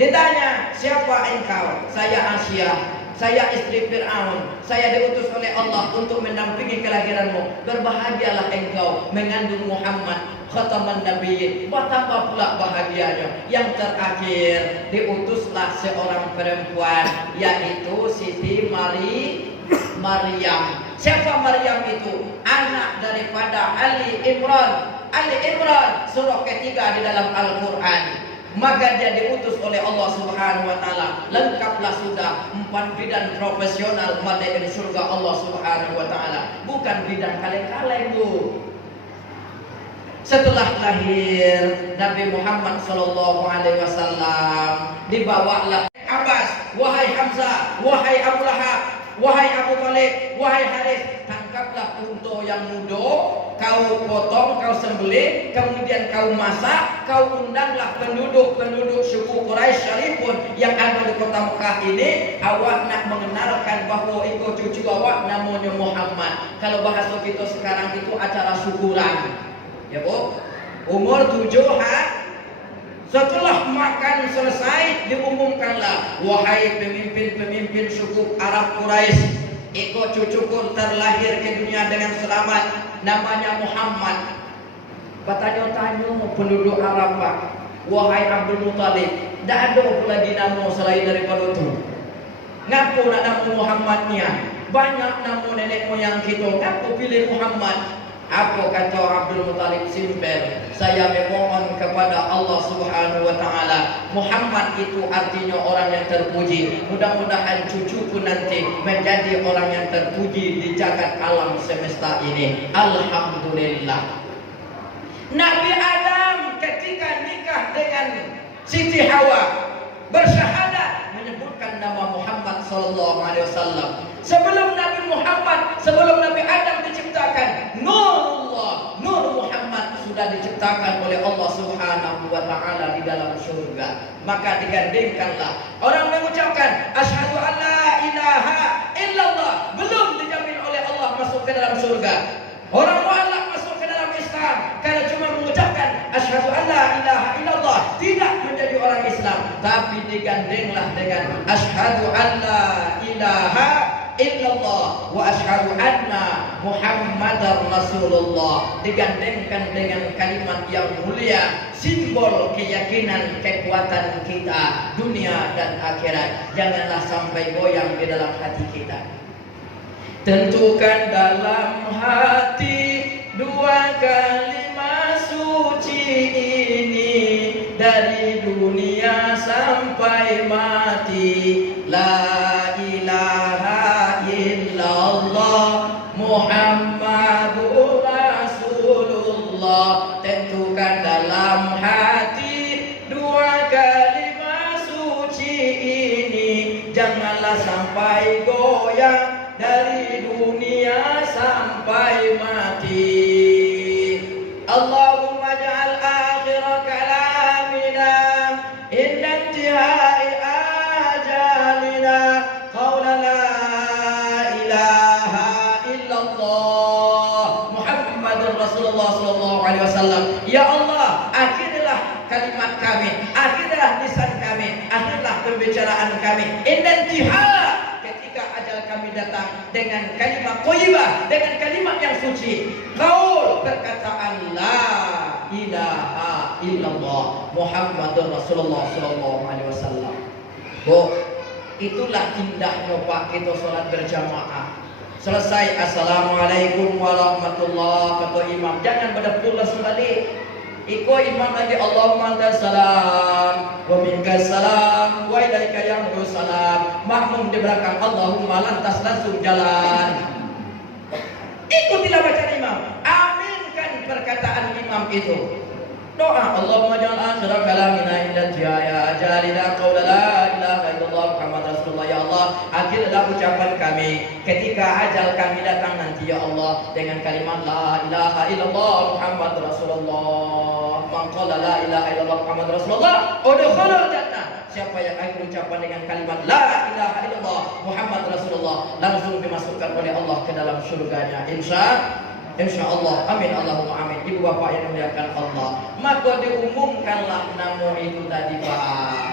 Ditanya, siapa engkau? Saya Aisyah, saya istri Fir'aun. Saya diutus oleh Allah untuk mendampingi kelahiranmu. Berbahagialah engkau mengandung Muhammad. khataman nabiyyin. Betapa pula bahagianya. Yang terakhir diutuslah seorang perempuan, yaitu Siti Maryam. Siapa Maryam itu? Anak daripada Ali Imran. Ali Imran surah ketiga di dalam Al-Quran. Maka dia diutus oleh Allah Subhanahu wa taala. Lengkaplah sudah 4 bidan profesional malaikat surga Allah Subhanahu wa taala. Bukan bidan kaleng-kaleng, Bu. Setelah lahir Nabi Muhammad sallallahu alaihi wasallam, dibawalah Abbas, wahai Hamzah, wahai Abu Lahab, wahai Abu Thalib, wahai Harith, tangkaplah unta yang muda, kau potong, kau sembelih, kemudian kau masak, kau undanglah penduduk suku Quraisy sekalipun yang ada di kota Mekah ini. Awak nak mengenalkan bahawa itu cucu awak namanya Muhammad. Kalau bahasa kita sekarang itu acara syukuran, ya Bu. Umur 7 setelah makan selesai, diumumkanlah, wahai pemimpin-pemimpin suku Arab Quraisy, iko cucuku terlahir ke dunia dengan selamat, namanya Muhammad. Bertanya-tanya penduduk Arab, Pak, wahai Abdul Muthalib, tidak ada lagi nama selain daripada itu. Ngapu nak nama Muhammadnya? Banyak nama nenek moyang kita, ngapu pilih Muhammad? Apa kata Abdul Muthalib? Simpel, saya memohon kepada Allah Subhanahu wa taala, Muhammad itu artinya orang yang terpuji. Mudah-mudahan cucuku nanti menjadi orang yang terpuji di jagat alam semesta ini. Alhamdulillah. Nabi Adam ketika nikah dengan Siti Hawa bersyahadat menyebutkan nama Muhammad sallallahu alaihi wasallam. Sebelum Nabi Muhammad, sebelum Nabi Adam diciptakan, Nurullah, Nur Muhammad sudah diciptakan oleh Allah Subhanahu wa taala di dalam surga. Maka digandingkanlah. Orang mengucapkan asyhadu an la ilaha illallah, belum dijamin oleh Allah masuk ke dalam surga. Orang mu'allaq masuk ke dalam Islam karena cuma mengucapkan asyhadu an la ilaha illallah, tidak menjadi orang Islam. Tapi digandinglah dengan asyhadu an la ilaha illallah wa asyhadu anna Muhammadar Rasulullah, digandengkan dengan kalimat yang mulia, simbol keyakinan kekuatan kita dunia dan akhirat. Janganlah sampai goyang di dalam hati kita. Tentukan dalam hati 2 kalimat suci ini, dari dunia sampai mati. La ilaha illallah Muhammadur Rasulullah. Tentukan dalam hati 2 kalimat suci ini, janganlah sampai goyang dari dunia sampai mati. Allahumma ja'al akhir kalamina inna intihai ajalina qawla la ilaha illallah Muhammadur Rasulullah sallallahu alaihi wasallam. Ya Allah, akhirlah kalimat kami, akhirlah lisan kami, akhirlah pembicaraan kami. Inna intihai, ketika ajal kami datang, dengan kalimat thayyibah, dengan kalimat yang suci, qaul, perkataan la ilaha illallah Muhammadur Rasulullah sallallahu alaihi wasallam. Bu, itulah indahnya Pak kita salat berjamaah. Selesai assalamualaikum warahmatullahi kata imam, jangan pada pulas balik. Iko imam lagi Allahumma antas salam wa minkas salam wa ilaika yamru salam. Makmum di belakang Allahumma, lantas langsung jalan. Ikutilah bacaan imam, aminkan perkataan imam itu. Doa Allahumma ja'al akhir kalamina inda jaya ajalina qawla la ilaha illallah Muhammad Rasulullah. Ya Allah, akhirlah ucapan kami ketika ajal kami datang nanti ya Allah, dengan kalimat la ilaha illallah Muhammad Rasulullah. Man qala la ilaha illallah Muhammad Rasulullah udkhulul jannah. Siapa yang akhir ucapan dengan kalimat la ilaha illallah Muhammad Rasulullah, langsung dimasukkan oleh Allah ke dalam surganya. Insya Allah, amin Allahumma amin. Ibu bapak yang dimuliakan Allah, maka diumumkanlah nama itu tadi Pak.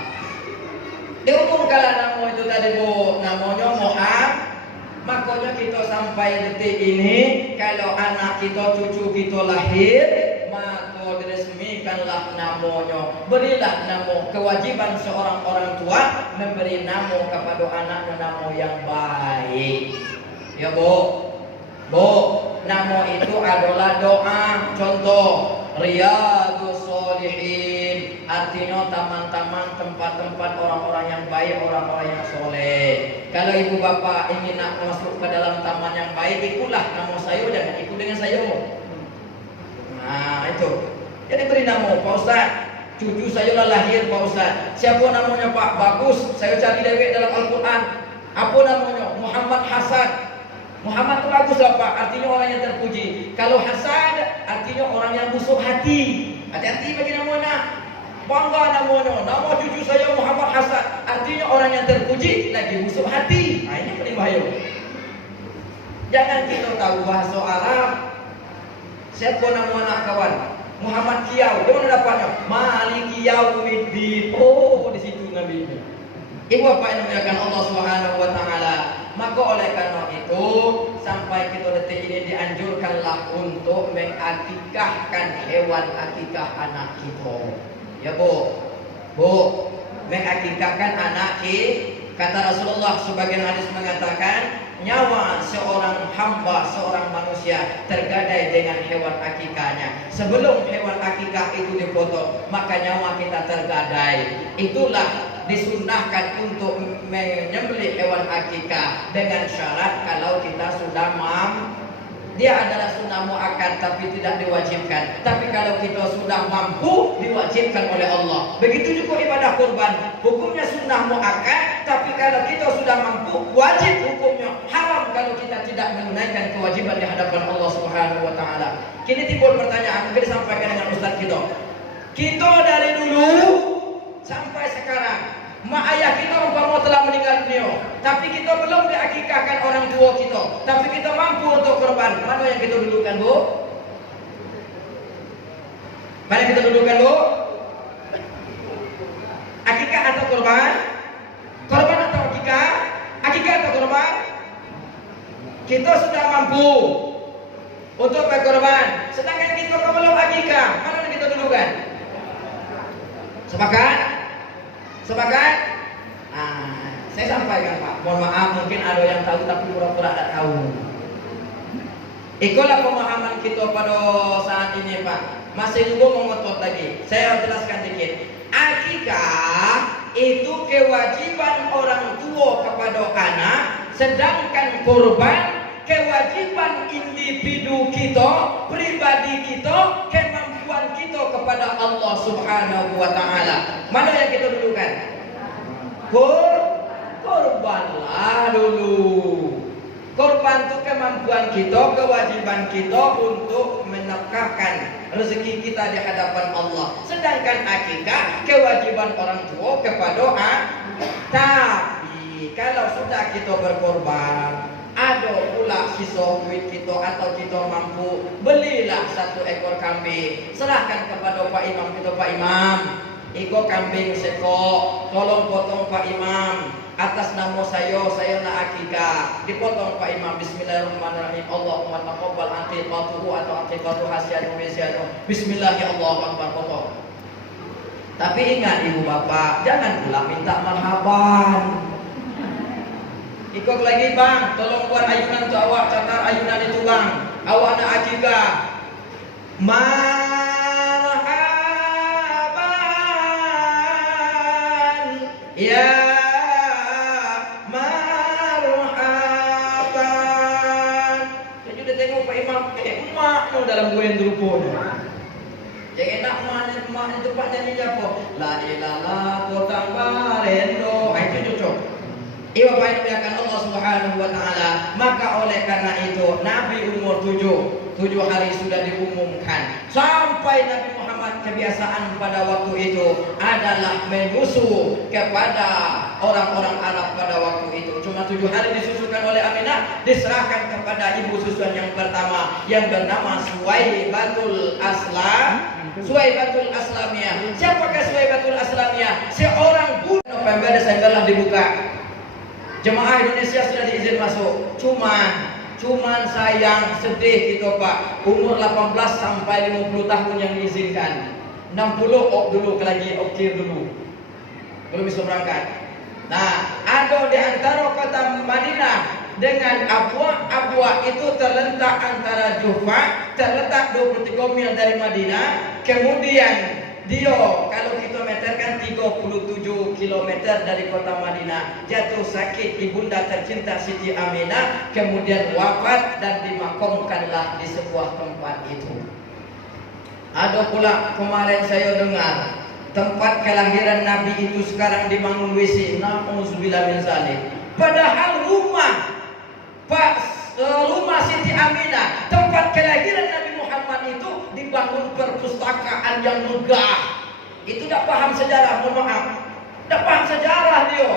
Diumumkanlah nama itu tadi Bu, namanya Muhammad. Makanya kita sampai detik ini, kalau anak kita, cucu kita lahir, maka namo diresmikanlah namanya. Berilah namo. Kewajiban seorang orang tua memberi namo kepada anaknya namo yang baik. Ya Bu, namo itu adalah doa. Contoh Riyadus Sholihin, artinya taman-taman tempat-tempat orang-orang yang baik, orang-orang yang soleh. Kalau ibu bapak ingin nak masuk ke dalam taman yang baik, ikutlah nama saya, jangan ikut dengan saya. Nah itu. Jadi beri nama Pak Ustaz. Cucu saya lah lahir Pak Ustaz. Siapa namanya Pak? Bagus. Saya cari dewek dalam Al-Quran. Apa namanya? Muhammad Hasan. Muhammad itu bagus lah Pak. Artinya orang yang terpuji. Kalau Hasan artinya orang yang busuk hati. Hati-hati bagi nama anak. Bangga namanya. Nama cucu saya Muhammad Hasan. Artinya orang yang terpuji lagi busuk hati. Nah, ini paling bahaya. Jangan kita tahu bahasa Arab. Siapa nama anak kawan? Muhammad Kiau. Di mana dapatnya? Maliki Yaumiddin. Oh, di situ Nabi ini. Ibu bapak yang dimuliakan Allah Subhanahu wa taala. Maka oleh karena itu sampai kita detik ini dianjurkanlah untuk mengakikahkan hewan akikah anak kita. Ya Bu, mengakikahkan anak kita. Kata Rasulullah sebagian hadis mengatakan nyawa seorang hamba, seorang manusia tergadai dengan hewan akikahnya. Sebelum hewan akikah itu dipotong, maka nyawa kita tergadai. Itulah disunnahkan untuk menyembelih hewan akikah dengan syarat kalau kita sudah mampu. Dia adalah sunnah muakkad tapi tidak diwajibkan. Tapi kalau kita sudah mampu, diwajibkan oleh Allah. Begitu juga ibadah kurban, hukumnya sunnah muakkad, tapi kalau kita sudah mampu, wajib hukumnya. Haram kalau kita tidak menunaikan kewajiban di hadapan Allah Subhanahu wa taala. Kini timbul pertanyaan, mungkin disampaikan dengan ustaz kita. Kita dari dulu sampai sekarang, mak ayah kita umpama telah meninggal dunia, tapi kita belum diakikahkan orang tua kita, tapi kita mampu untuk korban. Mana yang kita dulukan Bu? Mana yang kita dulukan Bu? Akikah atau korban? Korban atau akikah? Akikah atau korban? Kita sudah mampu untuk berkorban, sedangkan kita belum akikah. Mana yang kita dulukan? Sepakat? Sepakat? Nah, saya sampaikan Pak. Mohon maaf, mungkin ada yang tahu tapi pura-pura tidak tahu. Itulah pemahaman kita pada saat ini Pak. Masih juga mau ngotot lagi. Saya jelaskan dikit. Akikah itu kewajiban orang tua kepada anak, sedangkan kurban kewajiban individu kita, pribadi kita, kemampuan kita kepada Allah Subhanahu wa taala. Mana yang kita dulukan? Korbanlah dulu. Korban itu kemampuan kita, kewajiban kita untuk menafkahkan rezeki kita di hadapan Allah. Sedangkan akikah kewajiban orang tua kepada anak. Tapi kalau sudah kita berkorban, ada pula sisa duit kita atau kita mampu, belilah 1 ekor kambing, serahkan kepada Pak Imam kita. Pak Imam, iko kambing sekok, tolong potong Pak Imam atas nama saya nak akikah. Dipotong Pak Imam. Bismillahirrahmanirrahim. Allahumma taqabbal aqiqatuhu atau aqiqatu hasyanu misyanu. Bismillah ya Allah akbar, potong. Tapi ingat ibu bapak, jangan pula minta marhaban. Ikut lagi bang, tolong buat ayunan untuk awak, catat ayunan itu bang. Awak nak akikah. Marhaban ya marhaban. Saya sudah tengok Pak Imam, emak dalam goyang rupanya. Jangan nak emak itu Pak nyanyi apa? La ilaha potang barendo. Itu cocok. Ibu bapak yang dimuliakan Allah Subhanahu wa taala. Maka oleh karena itu Nabi umur 7 hari sudah diumumkan. Sampai Nabi Muhammad kebiasaan pada waktu itu adalah menyusu kepada orang-orang Arab pada waktu itu. Cuma 7 hari disusukan oleh Aminah, diserahkan kepada ibu susuan yang pertama yang bernama Suwaibatul Aslamiyah. Siapakah Suwaibatul Aslamiyah? Seorang budak. November Desember lah dibuka. Jemaah Indonesia sudah diizin masuk. Cuma Cuman sayang sedih gitu Pak, umur 18 sampai 50 tahun yang diizinkan. 60 dulu lagi okir dulu, belum bisa berangkat. Nah, ada di antara kota Madinah dengan Abwa. Abwa itu terletak antara Jufa, terletak 23 mil dari Madinah. Kemudian dia kalau kita meterkan 37 km dari kota Madinah. Jatuh sakit ibunda tercinta Siti Aminah, kemudian wafat dan dimakamkanlah di sebuah tempat itu. Ada pula kemarin saya dengar tempat kelahiran Nabi itu sekarang dibangun WC. Na'udzubillah min zalik. Padahal rumah Siti Aminah, tempat kelahiran Nabi Muhammad itu dibangun perpustakaan yang megah. Itu tidak paham sejarah, mohon maaf. Tidak paham sejarah dia.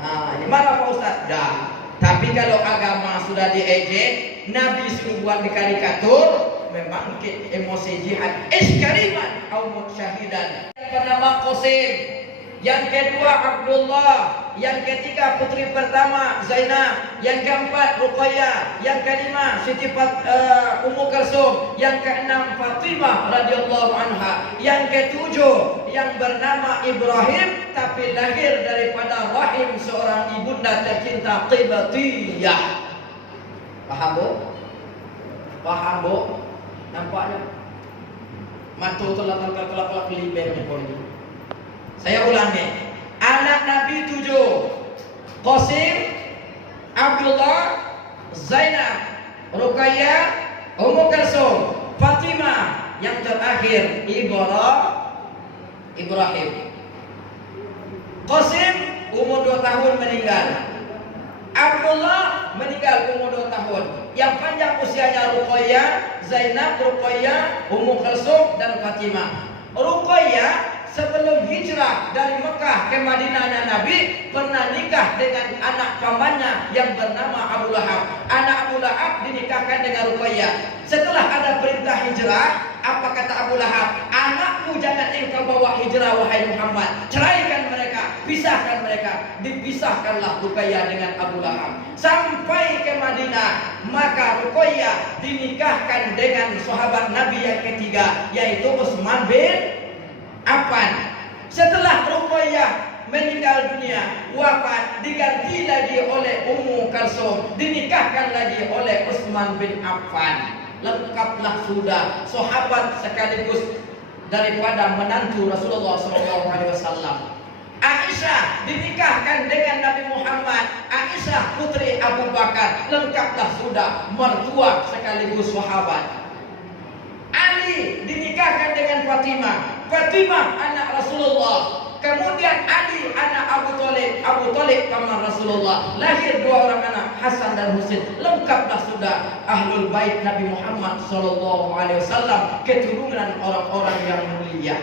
Nah, gimana Pak Ustaz? Dah. Tapi kalau agama sudah diejek, Nabi sudah buat di karikatur, membangkit emosi jihad. Iskariman au syahidan. Yang pertama Qasim, yang kedua Abdullah, yang ketiga putri pertama Zainab, yang keempat Ruqayyah, yang kelima Siti Ummu Kalsum, yang keenam Fatimah radhiyallahu anha, yang ketujuh yang bernama Ibrahim tapi lahir daripada rahim seorang ibunda tercinta Qibatiyah. Paham Bu? Paham Bu? Nampaknya mata kelak libernya boleh. Saya ulangi, anak Nabi 7, Qasim, Abdullah, Zainab, Ruqayyah, Ummu Kalsum, Fatimah, yang terakhir Ibrahim. Qasim umur 2 tahun meninggal. Abdullah meninggal umur 2 tahun. Yang panjang usianya Ruqayyah, Zainab, Ruqayyah, Ummu Kalsum dan Fatimah. Ruqayyah sebelum hijrah dari Mekah ke Madinahnya Nabi pernah nikah dengan anak pamannya yang bernama Abu Lahab. Anak Abu Lahab dinikahkan dengan Ruqayyah. Setelah ada perintah hijrah, apa kata Abu Lahab? Anakku jangan engkau bawa hijrah wahai Muhammad. Ceraikan mereka, pisahkan mereka. Dipisahkanlah Ruqayyah dengan Abu Lahab. Sampai ke Madinah, maka Ruqayyah dinikahkan dengan sahabat Nabi yang ketiga, yaitu Utsman bin Affan. Setelah Ruqayyah meninggal dunia, wafat, diganti lagi oleh Ummu Kalsum, dinikahkan lagi oleh Utsman bin Affan. Lengkaplah sudah sahabat sekaligus daripada menantu Rasulullah SAW. Aisyah dinikahkan dengan Nabi Muhammad. Aisyah putri Abu Bakar. Lengkaplah sudah mertua sekaligus sahabat. Ali dinikahkan dengan Fatimah. Fatimah anak Rasulullah. Kemudian Ali anak Abu Thalib. Abu Thalib paman Rasulullah. Lahir 2 orang anak, Hasan dan Husain. Lengkaplah sudah ahlul bait Nabi Muhammad SAW, keturunan orang-orang yang mulia.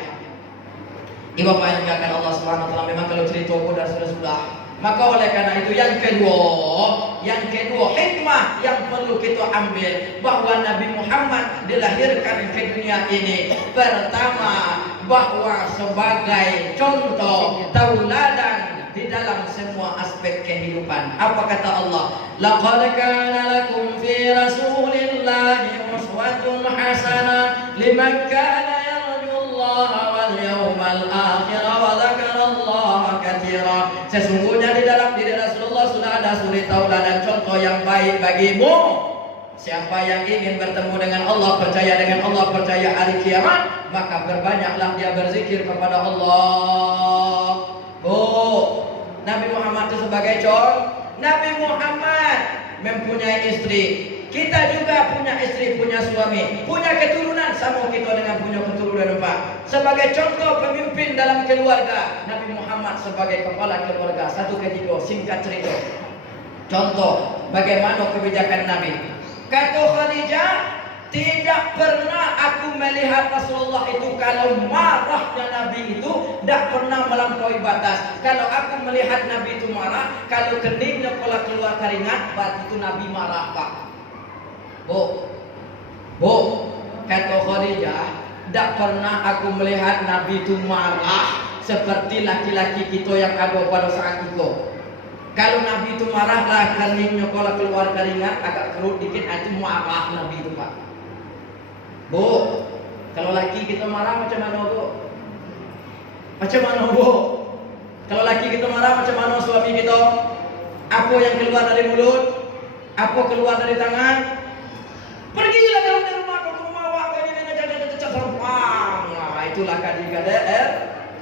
Ibu bapak yang dimuliakan Allah Subhanahu wa taala, memang kalau cerita udah sudah. Maka oleh karena itu yang kedua hikmah yang perlu kita ambil bahwa Nabi Muhammad dilahirkan ke dunia ini pertama bahwa sebagai contoh tauladan di dalam semua aspek kehidupan. Apa kata Allah? Laqad kana lakum fi Rasulillahi uswatun hasanah liman kana yarjullaha wal yawmal akhir wa dzakarallaha katsira. Sesungguhnya di dalam diri Rasulullah sudah ada suri tauladan contoh yang baik bagimu. Siapa yang ingin bertemu dengan Allah, percaya dengan Allah, percaya hari kiamat, maka berbanyaklah dia berzikir kepada Allah. Oh, Nabi Muhammad itu sebagai contoh. Nabi Muhammad mempunyai istri. Kita juga punya istri, punya suami, punya keturunan, sama kita dengan punya keturunan Pak. Sebagai contoh pemimpin dalam keluarga, Nabi Muhammad sebagai kepala keluarga. Satu ketika singkat cerita. Contoh bagaimana kebijakan Nabi. Kata Khadijah, tidak pernah aku melihat Rasulullah itu kalau marahnya Nabi itu tidak pernah melampaui batas. Kalau aku melihat Nabi itu marah, kalau keningnya pola keluar keringat, berarti itu Nabi marah Pak. Bu, kata Khadijah, tidak pernah aku melihat Nabi itu marah seperti laki-laki kita yang ada pada saat itu. Kalau Nabi itu marah lah keningnya kalau keluar keringat agak kerut dikit, itu marah Nabi itu Pak. Bu, kalau laki kita marah macam mana Bu? Macam mana Bu? Kalau laki kita marah macam mana suami kita? Apa yang keluar dari mulut? Apa keluar dari tangan? Pergilah dari rumah ke rumah awak ini nah, itulah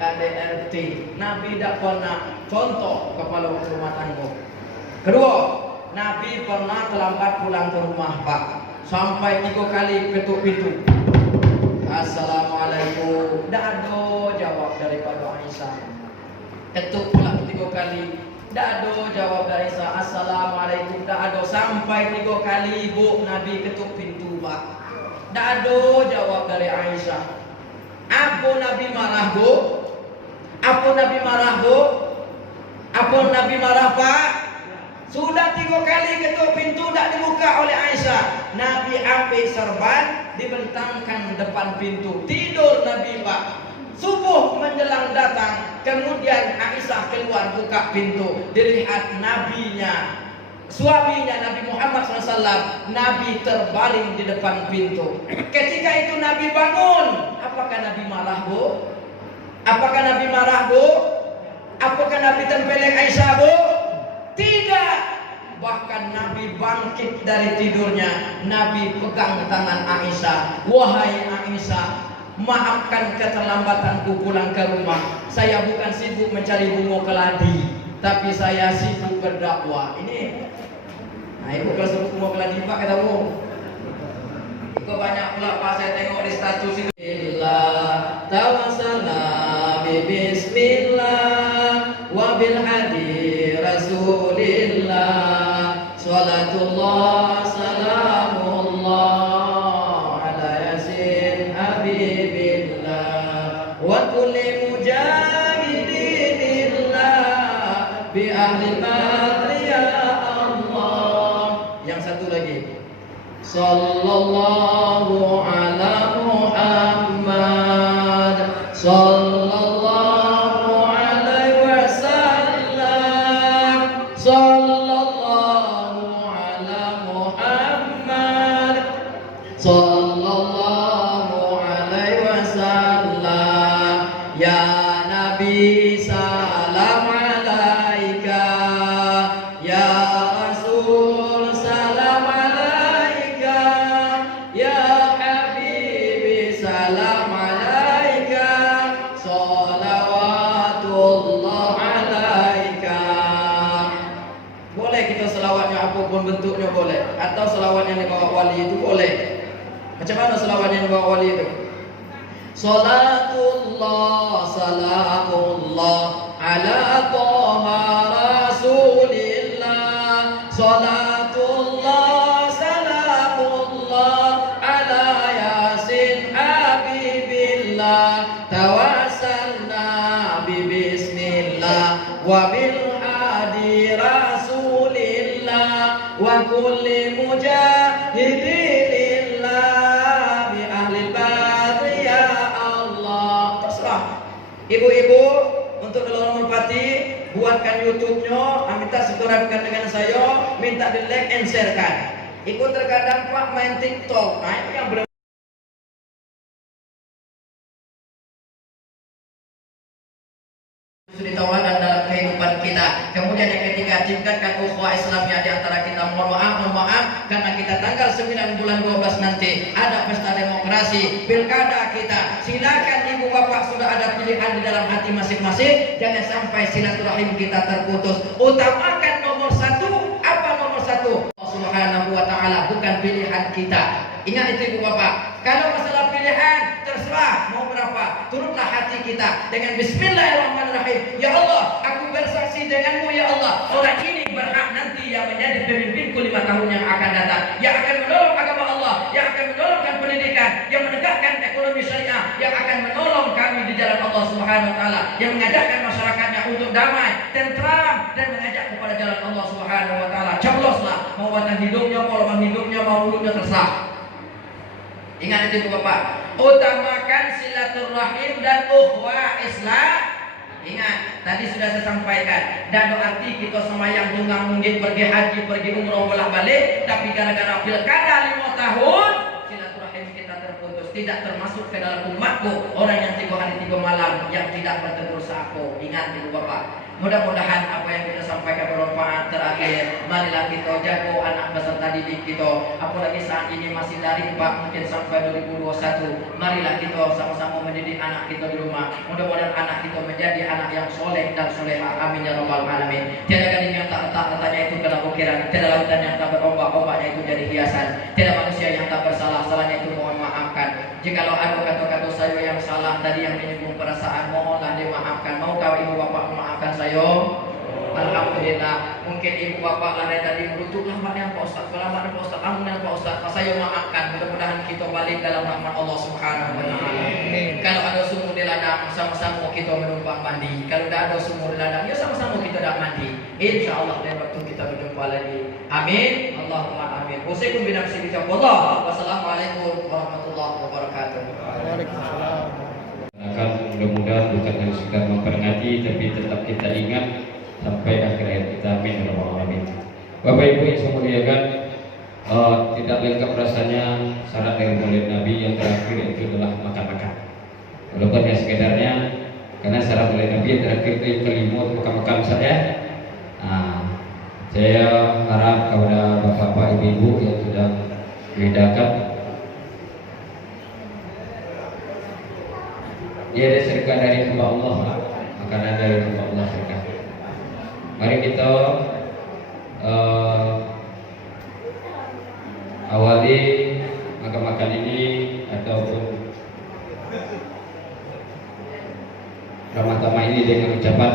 KDRT. Nabi tidak pernah contoh kepala rumah tangga. Kedua, Nabi pernah terlambat pulang ke rumah Pak. Sampai 3 kali ketuk pintu. Assalamualaikum. Tidak ada jawab daripada Aisyah. Ketuk pula 3 kali. Tidak ada jawab dari Aisyah. Assalamualaikum. Tidak ada. Sampai 3 kali Bu Nabi ketuk pintu Pak. Tidak ada jawab dari Aisyah. Apa Nabi marah Bu? Apa Nabi marah Bu? Apa Nabi marah Pak? Sudah 3 kali ketuk pintu tidak dibuka oleh Aisyah. Nabi ambil serban, dibentangkan depan pintu. Tidur Nabi Pak. Subuh menjelang datang, kemudian Aisyah keluar buka pintu. Dilihat nabinya, suaminya Nabi Muhammad SAW, Nabi terbaring di depan pintu. Ketika itu Nabi bangun. Apakah Nabi marah Bu? Apakah Nabi marah Bu? Apakah Nabi tempeleng Aisyah Bu? Tidak. Bahkan Nabi bangkit dari tidurnya. Nabi pegang tangan Aisyah. Wahai Aisyah, maafkan keterlambatanku pulang ke rumah. Saya bukan sibuk mencari bunga keladi, tapi saya sibuk berdakwah. Ini, nah ibu kalau sebut bunga keladi Pak kata Bu. Kok banyak pula Pak saya tengok di status itu. Bismillah, tawassalna bismillah wa bil hadi rasulillah. Salatullah salamullah ala yasin habibillah wa kulli mujahidinillah bi ahli badri ya Allah. Yang satu lagi. Sallallahu ala Muhammad sallallahu alaihi wasallam. Sallallahu ala Muhammad sallallahu alaihi wasallam. Ya Nabi salam alaika, ya Rasul salam alaika, ya Habibi salam alaika, salawatullah alaika. Boleh kita selawatnya apapun bentuknya boleh, atau selawat yang dibawa wali itu boleh. Macam mana selawat yang dibawa wali itu? Salatullah salamullah ala Taha Rasulillah. Salatullah salamullah ala Yasin Habibillah. Tawassalna bi bismillah wa bil hadi Rasulillah wa kulli mujahidillah bi ahli badri ya Allah. Terserah ibu-ibu untuk Delor Merpati, buatkan YouTube-nya, minta subscribe-kan dengan saya, minta di like and share-kan. Ikut terkadang Pak main TikTok, nah itu yang benar. Ditawarkan dalam kehidupan kita. Kemudian yang ketiga, tingkatkan ukhuwah Islamnya di antara kita. Mohon maaf karena kita tanggal 9 bulan 12 nanti ada pesta demokrasi, pilkada kita. Silakan ibu bapak sudah ada pilihan di dalam hati masing-masing. Jangan sampai silaturahim kita terputus. Utamakan nomor 1. Apa nomor 1? Allah Subhanahu wa taala, bukan pilihan kita. Ingat itu ibu bapak. Kalau masalah pilihan, terserah mau berapa, turutlah hati kita dengan bismillahirrahmanirrahim. Ya Allah, aku bersaksi denganmu ya Allah, orang ini berhak nanti yang menjadi pemimpinku 5 tahun yang akan datang, yang akan menolong agama Allah, yang akan menolongkan pendidikan, yang menegakkan ekonomi syariah, yang akan menolong kami di jalan Allah Subhanahu wa taala, yang mengajarkan masyarakatnya untuk damai, tentram, dan mengajak kepada jalan Allah Subhanahu wa taala. Cobloslah, mau batang hidungnya, mau lubang hidungnya, mau mulutnya, terserah. Ingat itu Bapak, utamakan silaturahim dan ukhuwah Ingat, tadi sudah saya sampaikan, dan arti kita semayang tunggang mungkin pergi haji, pergi umroh bolak-balik, tapi gara-gara pilkada 5 tahun, silaturahim kita terputus, tidak termasuk ke dalam umatku orang yang 3 hari 3 malam yang tidak bertegur sapa. Ingat Ibu Bapak. Mudah-mudahan apa yang kita sampaikan bermanfaat. Terakhir, marilah kita jaga anak beserta didik kita. Apalagi saat ini masih dari 4 mungkin sampai 2021. Marilah kita sama-sama mendidik anak kita di rumah. Mudah-mudahan anak kita menjadi anak yang soleh dan soleha. Amin ya rabbal alamin. Tiada gading yang tak letak-letaknya itu kena ukiran. Tiada lautan yang tak berombak-ombaknya itu jadi hiasan. Tiada manusia yang tak bersalah, salahnya itu mohon maafkan. Jikalau ada kata-kata saya yang salah tadi yang menyinggung perasaan, mohonlah dimaafkan. Maukah ibu bapak memaafkan saya? Alhamdulillah. Mungkin ibu bapak lari tadi merutuk lambatnya Pak Ustaz, lambatnya Pak Ustaz, amunan Pak Ustaz. Saya maafkan. Mudah-mudahan kita balik dalam rahmat Allah Subhanahu wa taala. Kalau ada sumur di ladang, sama-sama kita menumpang mandi. Kalau tidak ada sumur di ladang, ya sama-sama kita dah mandi. Insyaallah dan waktu kita berjumpa lagi. Amin. Allahumma amin. Usikum bi nafsi bi taqwallah. Wassalamualaikum warahmatullahi wabarakatuh. Waalaikumsalam. Akan mudah-mudahan bukan hanya sekedar memperingati, tapi tetap kita ingat sampai akhir hayat kita. Amin ya rabbal alamin. Bapak Ibu yang saya muliakan, tidak lengkap rasanya syarat dari Maulid Nabi yang terakhir itu adalah makan-makan. Walaupun ya sekedarnya, karena syarat Maulid Nabi yang terakhir itu yang kelima untuk makan-makan saya. Saya harap kepada bapak-bapak, ibu-ibu yang sudah dibedakan, dia ada sedekah dari hamba Allah, makanan dari hamba Allah sedekah. Mari kita awali makan ini ataupun Ramadan ini dengan ucapan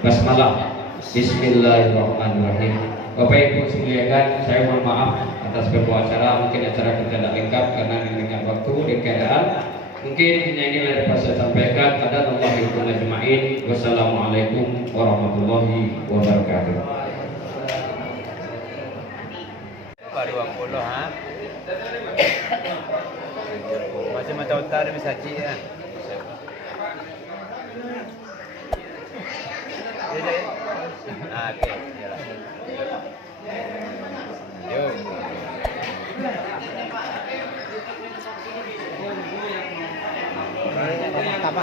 basmalah. Bismillahirrahmanirrahim. Bapak Ibu sekalian, saya mohon maaf atas beberapa acara, mungkin acara kita tidak lengkap karena dengan waktu dan keadaan. Mungkin hanya inilah dapat saya sampaikan. Ada Allah yang ajma'in. Wassalamualaikum warahmatullahi wabarakatuh. Pak 20 ha. Macam mata utara bisa cik ya. Jadi okey, jalan. Yo. Apa?